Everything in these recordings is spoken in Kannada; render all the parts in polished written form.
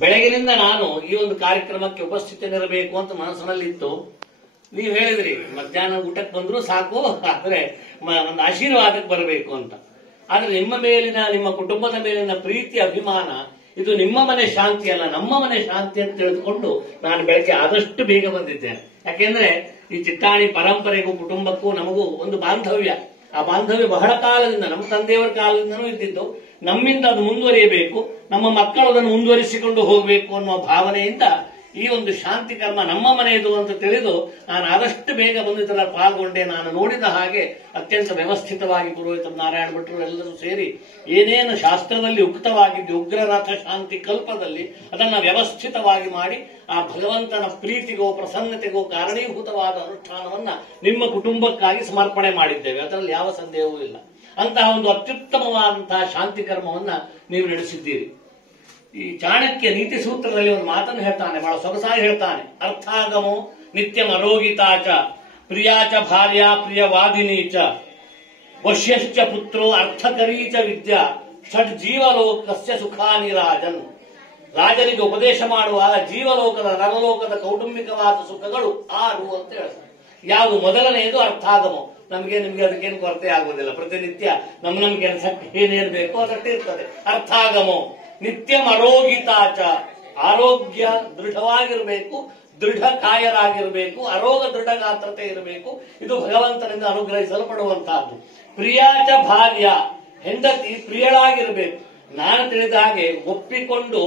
ಬೆಳಗಿನಿಂದ ನಾನು ಈ ಒಂದು ಕಾರ್ಯಕ್ರಮಕ್ಕೆ ಉಪಸ್ಥಿತನಿರಬೇಕು ಅಂತ ಮನಸ್ಸಿನಲ್ಲಿತ್ತು. ನೀವು ಹೇಳಿದ್ರಿ ಮಧ್ಯಾಹ್ನ ಊಟಕ್ಕೆ ಬಂದ್ರು ಸಾಕು, ಆದ್ರೆ ಒಂದು ಆಶೀರ್ವಾದಕ್ಕೆ ಬರಬೇಕು ಅಂತ. ಆದ್ರೆ ನಿಮ್ಮ ಮೇಲಿನ, ನಿಮ್ಮ ಕುಟುಂಬದ ಮೇಲಿನ ಪ್ರೀತಿ, ಅಭಿಮಾನ ಇದು ನಿಮ್ಮ ಮನೆ ಶಾಂತಿ ಅಲ್ಲ, ನಮ್ಮ ಮನೆ ಶಾಂತಿ ಅಂತ ತಿಳಿದುಕೊಂಡು ನಾನು ಬೆಳಗ್ಗೆ ಆದಷ್ಟು ಬೇಗ ಬಂದಿದ್ದೇನೆ. ಯಾಕೆಂದ್ರೆ ಈ ಚಿಟ್ಟಾಣಿ ಪರಂಪರೆಗೂ ಕುಟುಂಬಕ್ಕೂ ನಮಗೂ ಒಂದು ಬಾಂಧವ್ಯ. ಆ ಬಾಂಧವ್ಯ ಬಹಳ ಕಾಲದಿಂದ, ನಮ್ಮ ತಂದೆಯವರ ಕಾಲದಿಂದನೂ ಇದ್ದಿದ್ದು. ನಮ್ಮಿಂದ ಅದು ಮುಂದುವರಿಯಬೇಕು, ನಮ್ಮ ಮಕ್ಕಳು ಅದನ್ನು ಮುಂದುವರಿಸಿಕೊಂಡು ಹೋಗಬೇಕು ಅನ್ನೋ ಭಾವನೆಯಿಂದ ಈ ಒಂದು ಶಾಂತಿ ಕರ್ಮ ನಮ್ಮ ಮನೆಯದು ಅಂತ ತಿಳಿದು ನಾನು ಆದಷ್ಟು ಬೇಗ ಬಂದು ಇದರ ಪಾಲ್ಗೊಂಡೆ. ನಾನು ನೋಡಿದ ಹಾಗೆ ಅತ್ಯಂತ ವ್ಯವಸ್ಥಿತವಾಗಿ ಪುರೋಹಿತ ನಾರಾಯಣ ಭಟ್ರು ಎಲ್ಲರೂ ಸೇರಿ ಏನೇನು ಶಾಸ್ತ್ರದಲ್ಲಿ ಉಕ್ತವಾಗಿದ್ದು ಉಗ್ರರಥ ಶಾಂತಿ ಕಲ್ಪದಲ್ಲಿ ಅದನ್ನು ವ್ಯವಸ್ಥಿತವಾಗಿ ಮಾಡಿ ಆ ಭಗವಂತನ ಪ್ರೀತಿಗೋ ಪ್ರಸನ್ನತೆಗೋ ಕಾರಣೀಭೂತವಾದ ಅನುಷ್ಠಾನವನ್ನ ನಿಮ್ಮ ಕುಟುಂಬಕ್ಕಾಗಿ ಸಮರ್ಪಣೆ ಮಾಡಿದ್ದೇವೆ. ಅದರಲ್ಲಿ ಯಾವ ಸಂದೇಹವೂ ಇಲ್ಲ. ಅಂತಹ ಒಂದು ಅತ್ಯುತ್ತಮವಾದಂತಹ ಶಾಂತಿ ಕರ್ಮವನ್ನ ನೀವು ನಡೆಸಿದ್ದೀರಿ. ಈ ಚಾಣಕ್ಯ ನೀತಿ ಸೂತ್ರದಲ್ಲಿ ಒಂದು ಮಾತನ್ನು ಹೇಳ್ತಾನೆ, ಬಹಳ ಸೊಗಸಾಗಿ ಹೇಳ್ತಾನೆ. ಅರ್ಥಾಗಮೋ ನಿತ್ಯ ಮರೋಗಿತಾಚ ಪ್ರಿಯಾಚ ಭಾರ್ಯ ಪ್ರಿಯವಾದಿನೀಚ ವಶ್ಯಶ್ಚ ಪುತ್ರೋ ಅರ್ಥಕರೀಚ ವಿದ್ಯಾ ಷಡ್ ಜೀವಲೋಕಸ್ಯ ಸುಖಾನಿ ರಾಜನ್. ರಾಜನಿಗೆ ಉಪದೇಶ ಮಾಡುವಾಗ ಜೀವಲೋಕದ, ನರಲೋಕದ ಕೌಟುಂಬಿಕವಾದ ಸುಖಗಳು 6 ಅಂತ ಹೇಳ್ತಾರೆ. ಯಾವುದು? ಮೊದಲನೆಯದು ಅರ್ಥಾಗಮೋ. ನಮಗೆ ನಿಮ್ಗೆ ಅದಕ್ಕೇನು ಕೊರತೆ ಆಗುವುದಿಲ್ಲ. ಪ್ರತಿನಿತ್ಯ ನಮ್ಮ ಕೆಲಸಕ್ಕೆ ಏನೇನು ಬೇಕೋ ಅದಕ್ಕೆ ಇರ್ತದೆ. ಅರ್ಥಾಗಮೋ ನಿತ್ಯ ಅರೋಗಿತಾಚ, ಆರೋಗ್ಯ ದೃಢವಾಗಿರಬೇಕು, ದೃಢ ಕಾಯರಾಗಿರಬೇಕು, ಅರೋಗ ದೃಢ ಗಾತ್ರತೆ ಇರಬೇಕು. ಇದು ಭಗವಂತನಿಂದ ಅನುಗ್ರಹಿಸಲ್ಪಡುವಂತಹದ್ದು. ಪ್ರಿಯಾಚ ಭಾರ್ಯ, ಹೆಂಡತಿ ಪ್ರಿಯಳಾಗಿರಬೇಕು. ನಾನು ತಿಳಿದ ಹಾಗೆ ಒಪ್ಪಿಕೊಂಡು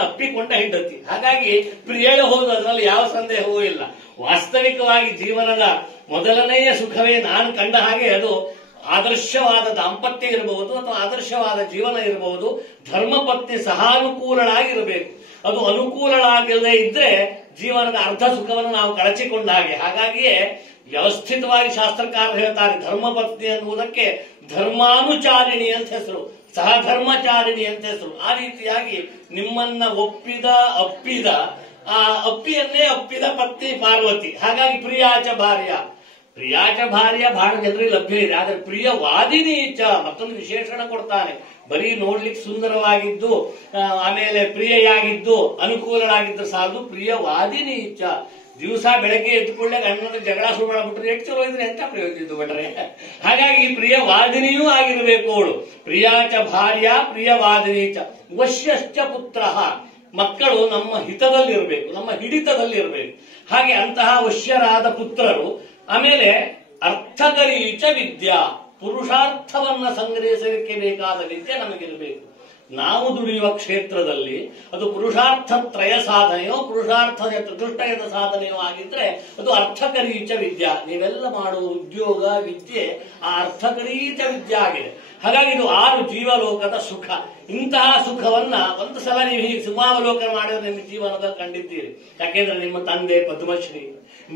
ಅಪ್ಪಿಕೊಂಡ ಹೆಂಡತಿ, ಹಾಗಾಗಿ ಪ್ರಿಯಳು ಹೋದ ಅದರಲ್ಲಿ ಯಾವ ಸಂದೇಹವೂ ಇಲ್ಲ. ವಾಸ್ತವಿಕವಾಗಿ ಜೀವನದ ಮೊದಲನೆಯ ಸುಖವೇ ನಾನು ಕಂಡ ಹಾಗೆ ಅದು ಆದರ್ಶವಾದ ದಾಂಪತ್ಯ ಇರಬಹುದು ಅಥವಾ ಆದರ್ಶವಾದ ಜೀವನ ಇರಬಹುದು. ಧರ್ಮಪತ್ನಿ ಸಹಾನುಕೂಲಳಾಗಿರಬೇಕು. ಅದು ಅನುಕೂಲಳಾಗಿಲ್ಲದೆ ಇದ್ರೆ ಜೀವನದ ಅರ್ಧ ಸುಖವನ್ನು ನಾವು ಕಳಚಿಕೊಂಡ ಹಾಗೆ. ಹಾಗಾಗಿಯೇ ವ್ಯವಸ್ಥಿತವಾಗಿ ಶಾಸ್ತ್ರಕಾರರು ಹೇಳ್ತಾರೆ, ಧರ್ಮಪತ್ನಿ ಅನ್ನುವುದಕ್ಕೆ ಧರ್ಮಾನುಚಾರಿಣಿ ಅಂತ ಹೆಸರು, ಸಹಧರ್ಮಚಾರಿಣಿ ಅಂತ ಹೆಸರು. ಆ ರೀತಿಯಾಗಿ ನಿಮ್ಮನ್ನ ಅಪ್ಪಿದ ಆ ಅಪ್ಪಿಯನ್ನೇ ಅಪ್ಪಿದ ಪತ್ನಿ ಪಾರ್ವತಿ. ಹಾಗಾಗಿ ಪ್ರಿಯಾಚ ಭಾರ್ಯ ಬಹಳ ಜನರಿಗೆ ಲಭ್ಯ ಇದೆ. ಆದ್ರೆ ಪ್ರಿಯವಾದಿನೀಚ ಮತ್ತೊಂದು ವಿಶೇಷಣ ಕೊಡ್ತಾನೆ. ಬರೀ ನೋಡ್ಲಿಕ್ಕೆ ಸುಂದರವಾಗಿದ್ದು, ಆಮೇಲೆ ಪ್ರಿಯೆಯಾಗಿದ್ದು, ಅನುಕೂಲಳಾಗಿದ್ದು ಸಾಲದು, ಪ್ರಿಯವಾದಿನೀಚ. ದಿವಸ ಬೆಳಗ್ಗೆ ಎದ್ದುಕೊಳ್ಳೆ ಗಂಡನ ಜಗಳ ಶುರು ಮಾಡ್ಬಿಟ್ರೆ ಎಷ್ಟು ಚಲೋ ಇದ್ರೆ ಎಂತ ಪ್ರಯೋಜನ ಇದ್ದು ಬಿಟ್ರೆ. ಹಾಗಾಗಿ ಪ್ರಿಯವಾದಿನಿಯೂ ಆಗಿರಬೇಕು ಅವಳು. ಪ್ರಿಯಾಚ ಭಾರ್ಯ ಪ್ರಿಯವಾದಿನೀಚ ವಶ್ಯಶ್ಚ ಪುತ್ರ, ಮಕ್ಕಳು ನಮ್ಮ ಹಿತದಲ್ಲಿರಬೇಕು, ನಮ್ಮ ಹಿಡಿತದಲ್ಲಿರಬೇಕು. ಹಾಗೆ ಅಂತಹ ವಶ್ಯರಾದ ಪುತ್ರರು. ಆಮೇಲೆ ಅರ್ಥಕರೀಚ ವಿದ್ಯಾ, ಪುರುಷಾರ್ಥವನ್ನ ಸಂಗ್ರಹಿಸಲಿಕ್ಕೆ ಬೇಕಾದ ವಿದ್ಯೆ ನಮಗಿರಬೇಕು. ನಾವು ದುಡಿಯುವ ಕ್ಷೇತ್ರದಲ್ಲಿ ಅದು ಪುರುಷಾರ್ಥ ತ್ರಯ ಸಾಧನೆಯೋ ಪುರುಷಾರ್ಥ ಚತುಷ್ಟಯದ ಸಾಧನೆಯೋ ಆಗಿದ್ರೆ ಅದು ಅರ್ಥಕರೀಚ ವಿದ್ಯಾ. ನೀವೆಲ್ಲ ಮಾಡುವ ಉದ್ಯೋಗ ವಿದ್ಯೆ ಆ ಅರ್ಥಕರೀಚ ವಿದ್ಯೆ ಆಗಿದೆ. ಹಾಗಾಗಿ ಇದು 6 ಜೀವಲೋಕದ ಸುಖ. ಇಂತಹ ಸುಖವನ್ನ ಒಂದು ಸಲ ನೀವು ಹೀಗೆ ಸುಮಾವಲೋಕನ ಮಾಡಿದ್ರೆ ನಿಮ್ಮ ಜೀವನದಲ್ಲಿ ಕಂಡಿದ್ದೀರಿ. ಯಾಕೆಂದ್ರೆ ನಿಮ್ಮ ತಂದೆ ಪದ್ಮಶ್ರೀ,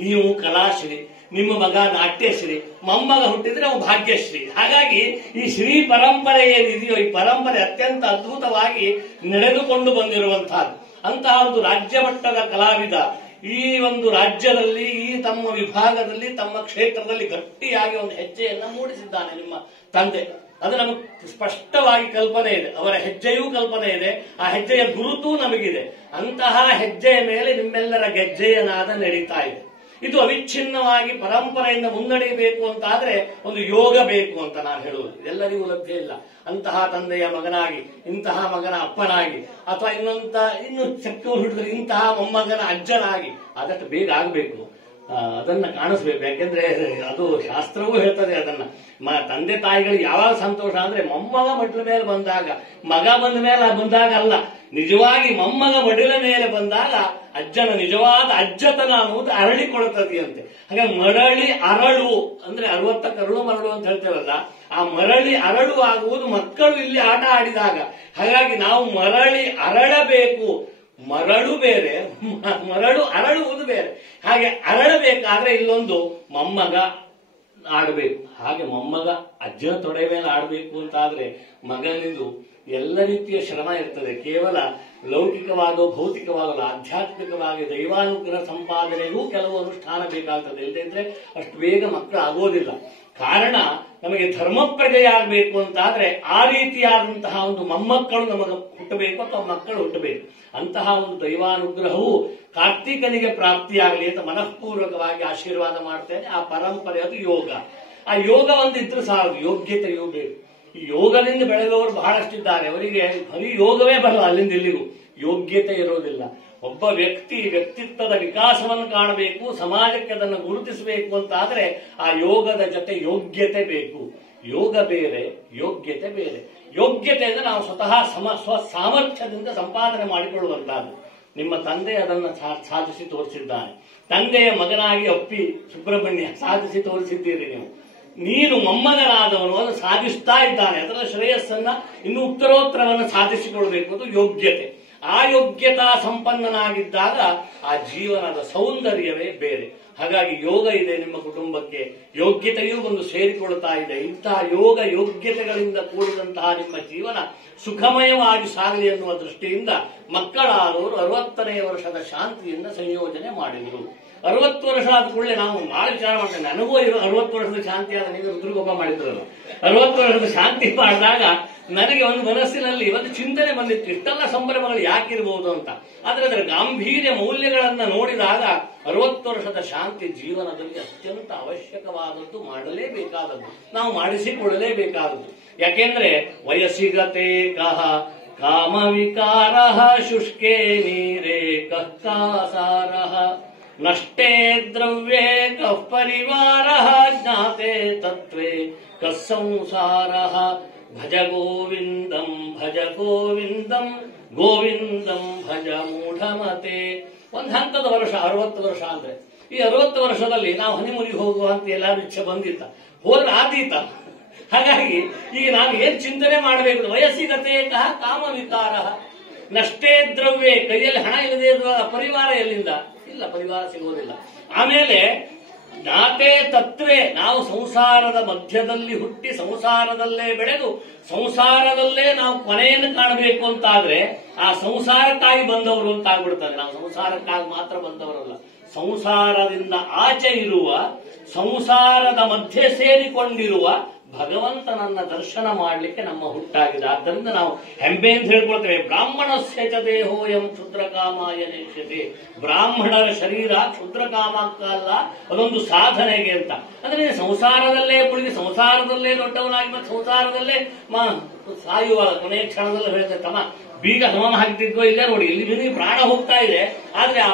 ನೀವು ಕಲಾಶ್ರೀ, ನಿಮ್ಮ ಮಗ ನಾಟ್ಯಶ್ರೀ, ಮೊಮ್ಮಗ ಹುಟ್ಟಿದ್ರೆ ಅವು ಭಾಗ್ಯಶ್ರೀ. ಹಾಗಾಗಿ ಈ ಶ್ರೀ ಪರಂಪರೆ ಏನಿದೆಯೋ ಈ ಪರಂಪರೆ ಅತ್ಯಂತ ಅದ್ಭುತವಾಗಿ ನಡೆದುಕೊಂಡು ಬಂದಿರುವಂತಹದ್ದು. ಅಂತಹ ಒಂದು ರಾಜ್ಯ ಮಟ್ಟದ ಕಲಾವಿದ ಈ ಒಂದು ರಾಜ್ಯದಲ್ಲಿ, ಈ ತಮ್ಮ ವಿಭಾಗದಲ್ಲಿ, ತಮ್ಮ ಕ್ಷೇತ್ರದಲ್ಲಿ ಗಟ್ಟಿಯಾಗಿ ಒಂದು ಹೆಜ್ಜೆಯನ್ನ ಮೂಡಿಸಿದ್ದಾನೆ ನಿಮ್ಮ ತಂದೆ. ಅದು ನಮಗೆ ಸ್ಪಷ್ಟವಾಗಿ ಕಲ್ಪನೆ ಇದೆ, ಅವರ ಹೆಜ್ಜೆಯೂ ಕಲ್ಪನೆ ಇದೆ, ಆ ಹೆಜ್ಜೆಯ ಗುರುತೂ ನಮಗಿದೆ. ಅಂತಹ ಹೆಜ್ಜೆಯ ಮೇಲೆ ನಿಮ್ಮೆಲ್ಲರ ಗೆಜ್ಜೆಯ ನಾದ ನಡೀತಾ ಇದೆ. ಇದು ಅವಿಚ್ಛಿನ್ನವಾಗಿ ಪರಂಪರೆಯಿಂದ ಮುನ್ನಡೆಯಬೇಕು ಅಂತಾದ್ರೆ ಒಂದು ಯೋಗ ಬೇಕು ಅಂತ ನಾನು ಹೇಳುವುದು. ಎಲ್ಲರಿಗೂ ಲಭ್ಯ ಇಲ್ಲ. ಅಂತಹ ತಂದೆಯ ಮಗನಾಗಿ, ಇಂತಹ ಮಗನ ಅಪ್ಪನಾಗಿ, ಅಥವಾ ಇನ್ನು ಚಕ್ಕ ಹುಡುಗರು ಇಂತಹ ಮೊಮ್ಮಗನ ಅಜ್ಜನಾಗಿ ಆದಷ್ಟು ಬೇಗ ಆಗಬೇಕು. ಅದನ್ನ ಕಾಣಿಸ್ಬೇಕು. ಯಾಕೆಂದ್ರೆ ಅದು ಶಾಸ್ತ್ರವೂ ಹೇಳ್ತದೆ ಅದನ್ನ. ತಂದೆ ತಾಯಿಗಳಿಗೆ ಯಾವಾಗ ಸಂತೋಷ ಅಂದ್ರೆ ಮೊಮ್ಮಗ ಮಡಿಲ ಮೇಲೆ ಬಂದಾಗ, ಮಗ ಬಂದಾಗ ಅಲ್ಲ, ನಿಜವಾಗಿ ಮೊಮ್ಮಗ ಮಡಿಲ ಮೇಲೆ ಬಂದಾಗ ಅಜ್ಜನ ನಿಜವಾದ ಅಜ್ಜತನ ಅನ್ನುವುದು ಅರಳಿಕೊಡುತ್ತದೆಯಂತೆ. ಹಾಗೆ ಮರಳಿ ಅರಳು ಅಂದ್ರೆ 60 ಕರುಳು ಮರಳು ಅಂತ ಹೇಳ್ತೇವಲ್ಲ, ಆ ಮರಳಿ ಅರಳು ಆಗುವುದು ಮಕ್ಕಳು ಇಲ್ಲಿ ಆಟ ಆಡಿದಾಗ. ಹಾಗಾಗಿ ನಾವು ಮರಳಿ ಅರಳಬೇಕು. ಮರಳು ಬೇರೆ, ಅರಳುವುದು ಬೇರೆ. ಹಾಗೆ ಅರಳಬೇಕಾದ್ರೆ ಇಲ್ಲೊಂದು ಮೊಮ್ಮಗ ಆಡಬೇಕು. ಹಾಗೆ ಮೊಮ್ಮಗ ಅಜ್ಜನ ತೊಡೆ ಮೇಲೆ ಆಡಬೇಕು ಅಂತಾದ್ರೆ ಮಗನಿಂದು ಎಲ್ಲ ರೀತಿಯ ಶ್ರಮ ಇರ್ತದೆ. ಕೇವಲ ಲೌಕಿಕವಾದೋ ಭೌತಿಕವಾಗಲ್ಲ, ಆಧ್ಯಾತ್ಮಿಕವಾಗಿ ದೈವಾನುಗ್ರಹ ಸಂಪಾದನೆಗೂ ಕೆಲವು ಅನುಷ್ಠಾನ ಬೇಕಾಗ್ತದೆ. ಇಲ್ಲದಿದ್ರೆ ಅಷ್ಟು ಬೇಗ ಮಕ್ಕಳು ಆಗೋದಿಲ್ಲ. ಕಾರಣ ನಮಗೆ ಧರ್ಮ ಪ್ರಜೆಯಾಗಬೇಕು ಅಂತಾದ್ರೆ ಆ ರೀತಿಯಾದಂತಹ ಒಂದು ಮೊಮ್ಮಕ್ಕಳು ನಮಗೆ ಹುಟ್ಟಬೇಕು ಅಥವಾ ಮಕ್ಕಳು ಹುಟ್ಟಬೇಕು. ಅಂತಹ ಒಂದು ದೈವಾನುಗ್ರಹವು ಕಾರ್ತಿಕನಿಗೆ ಪ್ರಾಪ್ತಿಯಾಗಲಿ ಅಂತ ಮನಃಪೂರ್ವಕವಾಗಿ ಆಶೀರ್ವಾದ ಮಾಡ್ತೇನೆ. ಆ ಪರಂಪರೆ ಅದು ಯೋಗ. ಆ ಯೋಗ ಒಂದಿದ್ರು ಸಾಲದು, ಯೋಗ್ಯತೆಯೂ ಬೇಕು. ಈ ಯೋಗದಿಂದ ಬೆಳೆದವರು ಬಹಳಷ್ಟಿದ್ದಾರೆ. ಅವರಿಗೆ ಬರೀ ಯೋಗವೇ ಬರಲ್ಲ, ಅಲ್ಲಿಂದ ಇಲ್ಲಿಗೂ ಯೋಗ್ಯತೆ ಇರೋದಿಲ್ಲ. ಒಬ್ಬ ವ್ಯಕ್ತಿತ್ವದ ವಿಕಾಸವನ್ನು ಕಾಣಬೇಕು, ಸಮಾಜಕ್ಕೆ ಅದನ್ನು ಗುರುತಿಸಬೇಕು ಅಂತ ಆದ್ರೆ ಆ ಯೋಗದ ಜೊತೆ ಯೋಗ್ಯತೆ ಬೇಕು. ಯೋಗ ಬೇರೆ, ಯೋಗ್ಯತೆ ಬೇರೆ. ಯೋಗ್ಯತೆ ಅಂದ್ರೆ ನಾವು ಸ್ವತಃ ಸ್ವ ಸಾಮರ್ಥ್ಯದಿಂದ ಸಂಪಾದನೆ ಮಾಡಿಕೊಳ್ಳುವಂತಹದ್ದು. ನಿಮ್ಮ ತಂದೆ ಅದನ್ನು ಸಾಧಿಸಿ ತೋರಿಸಿದ್ದಾನೆ. ತಂದೆಯ ಮಗನಾಗಿ ಅಪ್ಪಿ ಸುಬ್ರಹ್ಮಣ್ಯ ಸಾಧಿಸಿ ತೋರಿಸಿದ್ದೀರಿ ನೀವು. ನೀನು ಮೊಮ್ಮಗನಾದವನು ಅದು ಸಾಧಿಸ್ತಾ ಇದ್ದಾನೆ. ಅದರ ಶ್ರೇಯಸ್ಸನ್ನ ಇನ್ನು ಉತ್ತರೋತ್ತರವನ್ನು ಸಾಧಿಸಿಕೊಳ್ಬೇಕು. ಅದು ಯೋಗ್ಯತೆ. ಆ ಯೋಗ್ಯತಾ ಸಂಪನ್ನನಾಗಿದ್ದಾಗ ಆ ಜೀವನದ ಸೌಂದರ್ಯವೇ ಬೇರೆ. ಹಾಗಾಗಿ ಯೋಗ ಇದೆ ನಿಮ್ಮ ಕುಟುಂಬಕ್ಕೆ, ಯೋಗ್ಯತೆಯೂ ಒಂದು ಸೇರಿಕೊಳ್ತಾ ಇದೆ. ಇಂತಹ ಯೋಗ್ಯತೆಗಳಿಂದ ಕೂಡಿದಂತಹ ನಿಮ್ಮ ಜೀವನ ಸುಖಮಯವಾಗಿ ಸಾಗಲಿ ಎನ್ನುವ ದೃಷ್ಟಿಯಿಂದ ಮಕ್ಕಳಾದವರು 60ನೇ ವರ್ಷದ ಶಾಂತಿಯನ್ನು ಸಂಯೋಜನೆ ಮಾಡಿದರು. 60 ವರ್ಷ ಆದ ಕೂಡಲೇ ನಾವು ಬಹಳ ವಿಚಾರ ಮಾಡ್ತೇವೆ. ನನಗೂ 60 ವರ್ಷದ ಶಾಂತಿ ಆದ, ನೀವು ರುದ್ರಗೋಪ ಮಾಡಿದ್ರಲ್ಲ, 60 ವರ್ಷದ ಶಾಂತಿ ಮಾಡಿದಾಗ ನನಗೆ ಒಂದು ಮನಸ್ಸಿನಲ್ಲಿ ಒಂದು ಚಿಂತನೆ ಬಂದಿತ್ತು, ಇಷ್ಟೆಲ್ಲ ಸಂಭ್ರಮಗಳು ಯಾಕಿರಬಹುದು ಅಂತ. ಆದ್ರೆ ಅದರ ಗಾಂಭೀರ್ಯ ಮೌಲ್ಯಗಳನ್ನ ನೋಡಿದಾಗ 60 ವರ್ಷದ ಶಾಂತಿ ಜೀವನದಲ್ಲಿ ಅತ್ಯಂತ ಅವಶ್ಯಕವಾದದ್ದು, ಮಾಡಲೇಬೇಕಾದದ್ದು, ನಾವು ಮಾಡಿಸಿಕೊಳ್ಳಲೇಬೇಕಾದದ್ದು. ಯಾಕೆಂದ್ರೆ ವಯಸ್ಸಿಗತೆ ಕಹ ಕಾಮ ವಿಕಾರ ಶುಷ್ಕೇ ನೀರೇ ಕಃಸಾರ ನಷ್ಟೇ ದ್ರವ್ಯೇ ಕಃ ಪರಿವಾರ ಜ್ಞಾತೆ ತತ್ವೇ ಕಸ್ಸಂಸಾರ ಭಜ ಗೋವಿಂದಂ ಗೋವಿಂದಂ ಭಜ ಮೂಢಮತೆ. ಒಂದು ಹಂತದ ವರ್ಷ 60 ವರ್ಷ ಅಂದ್ರೆ ಈ 60 ವರ್ಷದಲ್ಲಿ ನಾವು ಹನಿಮೂರಿಗೆ ಹೋಗುವ ಅಂತ ಎಲ್ಲಾರು ಇಚ್ಛೆ ಬಂದಿತ್ತ, ಹೋದ್ರೆ ಆದೀತ. ಹಾಗಾಗಿ ಈಗ ನಾವು ಏನ್ ಚಿಂತನೆ ಮಾಡಬೇಕು, ವಯಸ್ಸಿಗತೆ ಕಹ ಕಾಮ ವಿಕಾರ ನಷ್ಟೇ ದ್ರವ್ಯ, ಕೈಯಲ್ಲಿ ಹಣ ಇಲ್ಲದೆ ಇರುವ ಪರಿವಾರ ಎಲ್ಲಿಂದ ಇಲ್ಲ, ಪರಿವಾರ ಸಿಗೋದಿಲ್ಲ. ಆಮೇಲೆ ಜ್ಞಾತೆ ತತ್ವೇ, ನಾವು ಸಂಸಾರದ ಮಧ್ಯದಲ್ಲಿ ಹುಟ್ಟಿ ಸಂಸಾರದಲ್ಲೇ ಬೆಳೆದು ಸಂಸಾರದಲ್ಲೇ ನಾವು ಕೊನೆಯನ್ನು ಕಾಣಬೇಕು ಅಂತಾದ್ರೆ ಆ ಸಂಸಾರಕ್ಕಾಗಿ ಬಂದವರು ಅಂತ ಆಗ್ಬಿಡ್ತಾರೆ. ನಾವು ಸಂಸಾರಕ್ಕಾಗಿ ಮಾತ್ರ ಬಂದವರಲ್ಲ, ಸಂಸಾರದಿಂದ ಆಚೆ ಇರುವ, ಸಂಸಾರದ ಮಧ್ಯೆ ಸೇರಿಕೊಂಡಿರುವ ಭಗವಂತನನ್ನ ದರ್ಶನ ಮಾಡಲಿಕ್ಕೆ ನಮ್ಮ ಹುಟ್ಟಾಗಿದೆ. ಆದ್ದರಿಂದ ನಾವು ಹೆಮ್ಮೆ ಅಂತ ಹೇಳ್ಕೊಳ್ತೇವೆ, ಬ್ರಾಹ್ಮಣಸ್ಯ ಚ ದೇಹೋಯಂ ಕ್ಷುದ್ರಕಾಮಾಯ ನೇಷ್ಯತೆ. ಬ್ರಾಹ್ಮಣರ ಶರೀರ ಕ್ಷುದ್ರಕಾಮಕ್ಕಲ್ಲ, ಅದೊಂದು ಸಾಧನೆಗೆ ಅಂತ. ಅಂದ್ರೆ ಸಂಸಾರದಲ್ಲೇ ಕುಳಿತು ಸಂಸಾರದಲ್ಲೇ ದೊಡ್ಡವನಾಗಿ ಮತ್ತೆ ಸಂಸಾರದಲ್ಲೇ ಸಾಯುವಾಗ ಕೊನೆಯ ಕ್ಷಣದಲ್ಲೇ ಹೇಳ್ತೇವೆ, ತಮ್ಮ ಬೀಗ ಹವನ ಹಾಕ್ತಿದ್ವೋ ಇಲ್ಲೇ ನೋಡಿ, ಇಲ್ಲಿ ಪ್ರಾಣ ಹೋಗ್ತಾ ಇದೆ, ಆದ್ರೆ ಆ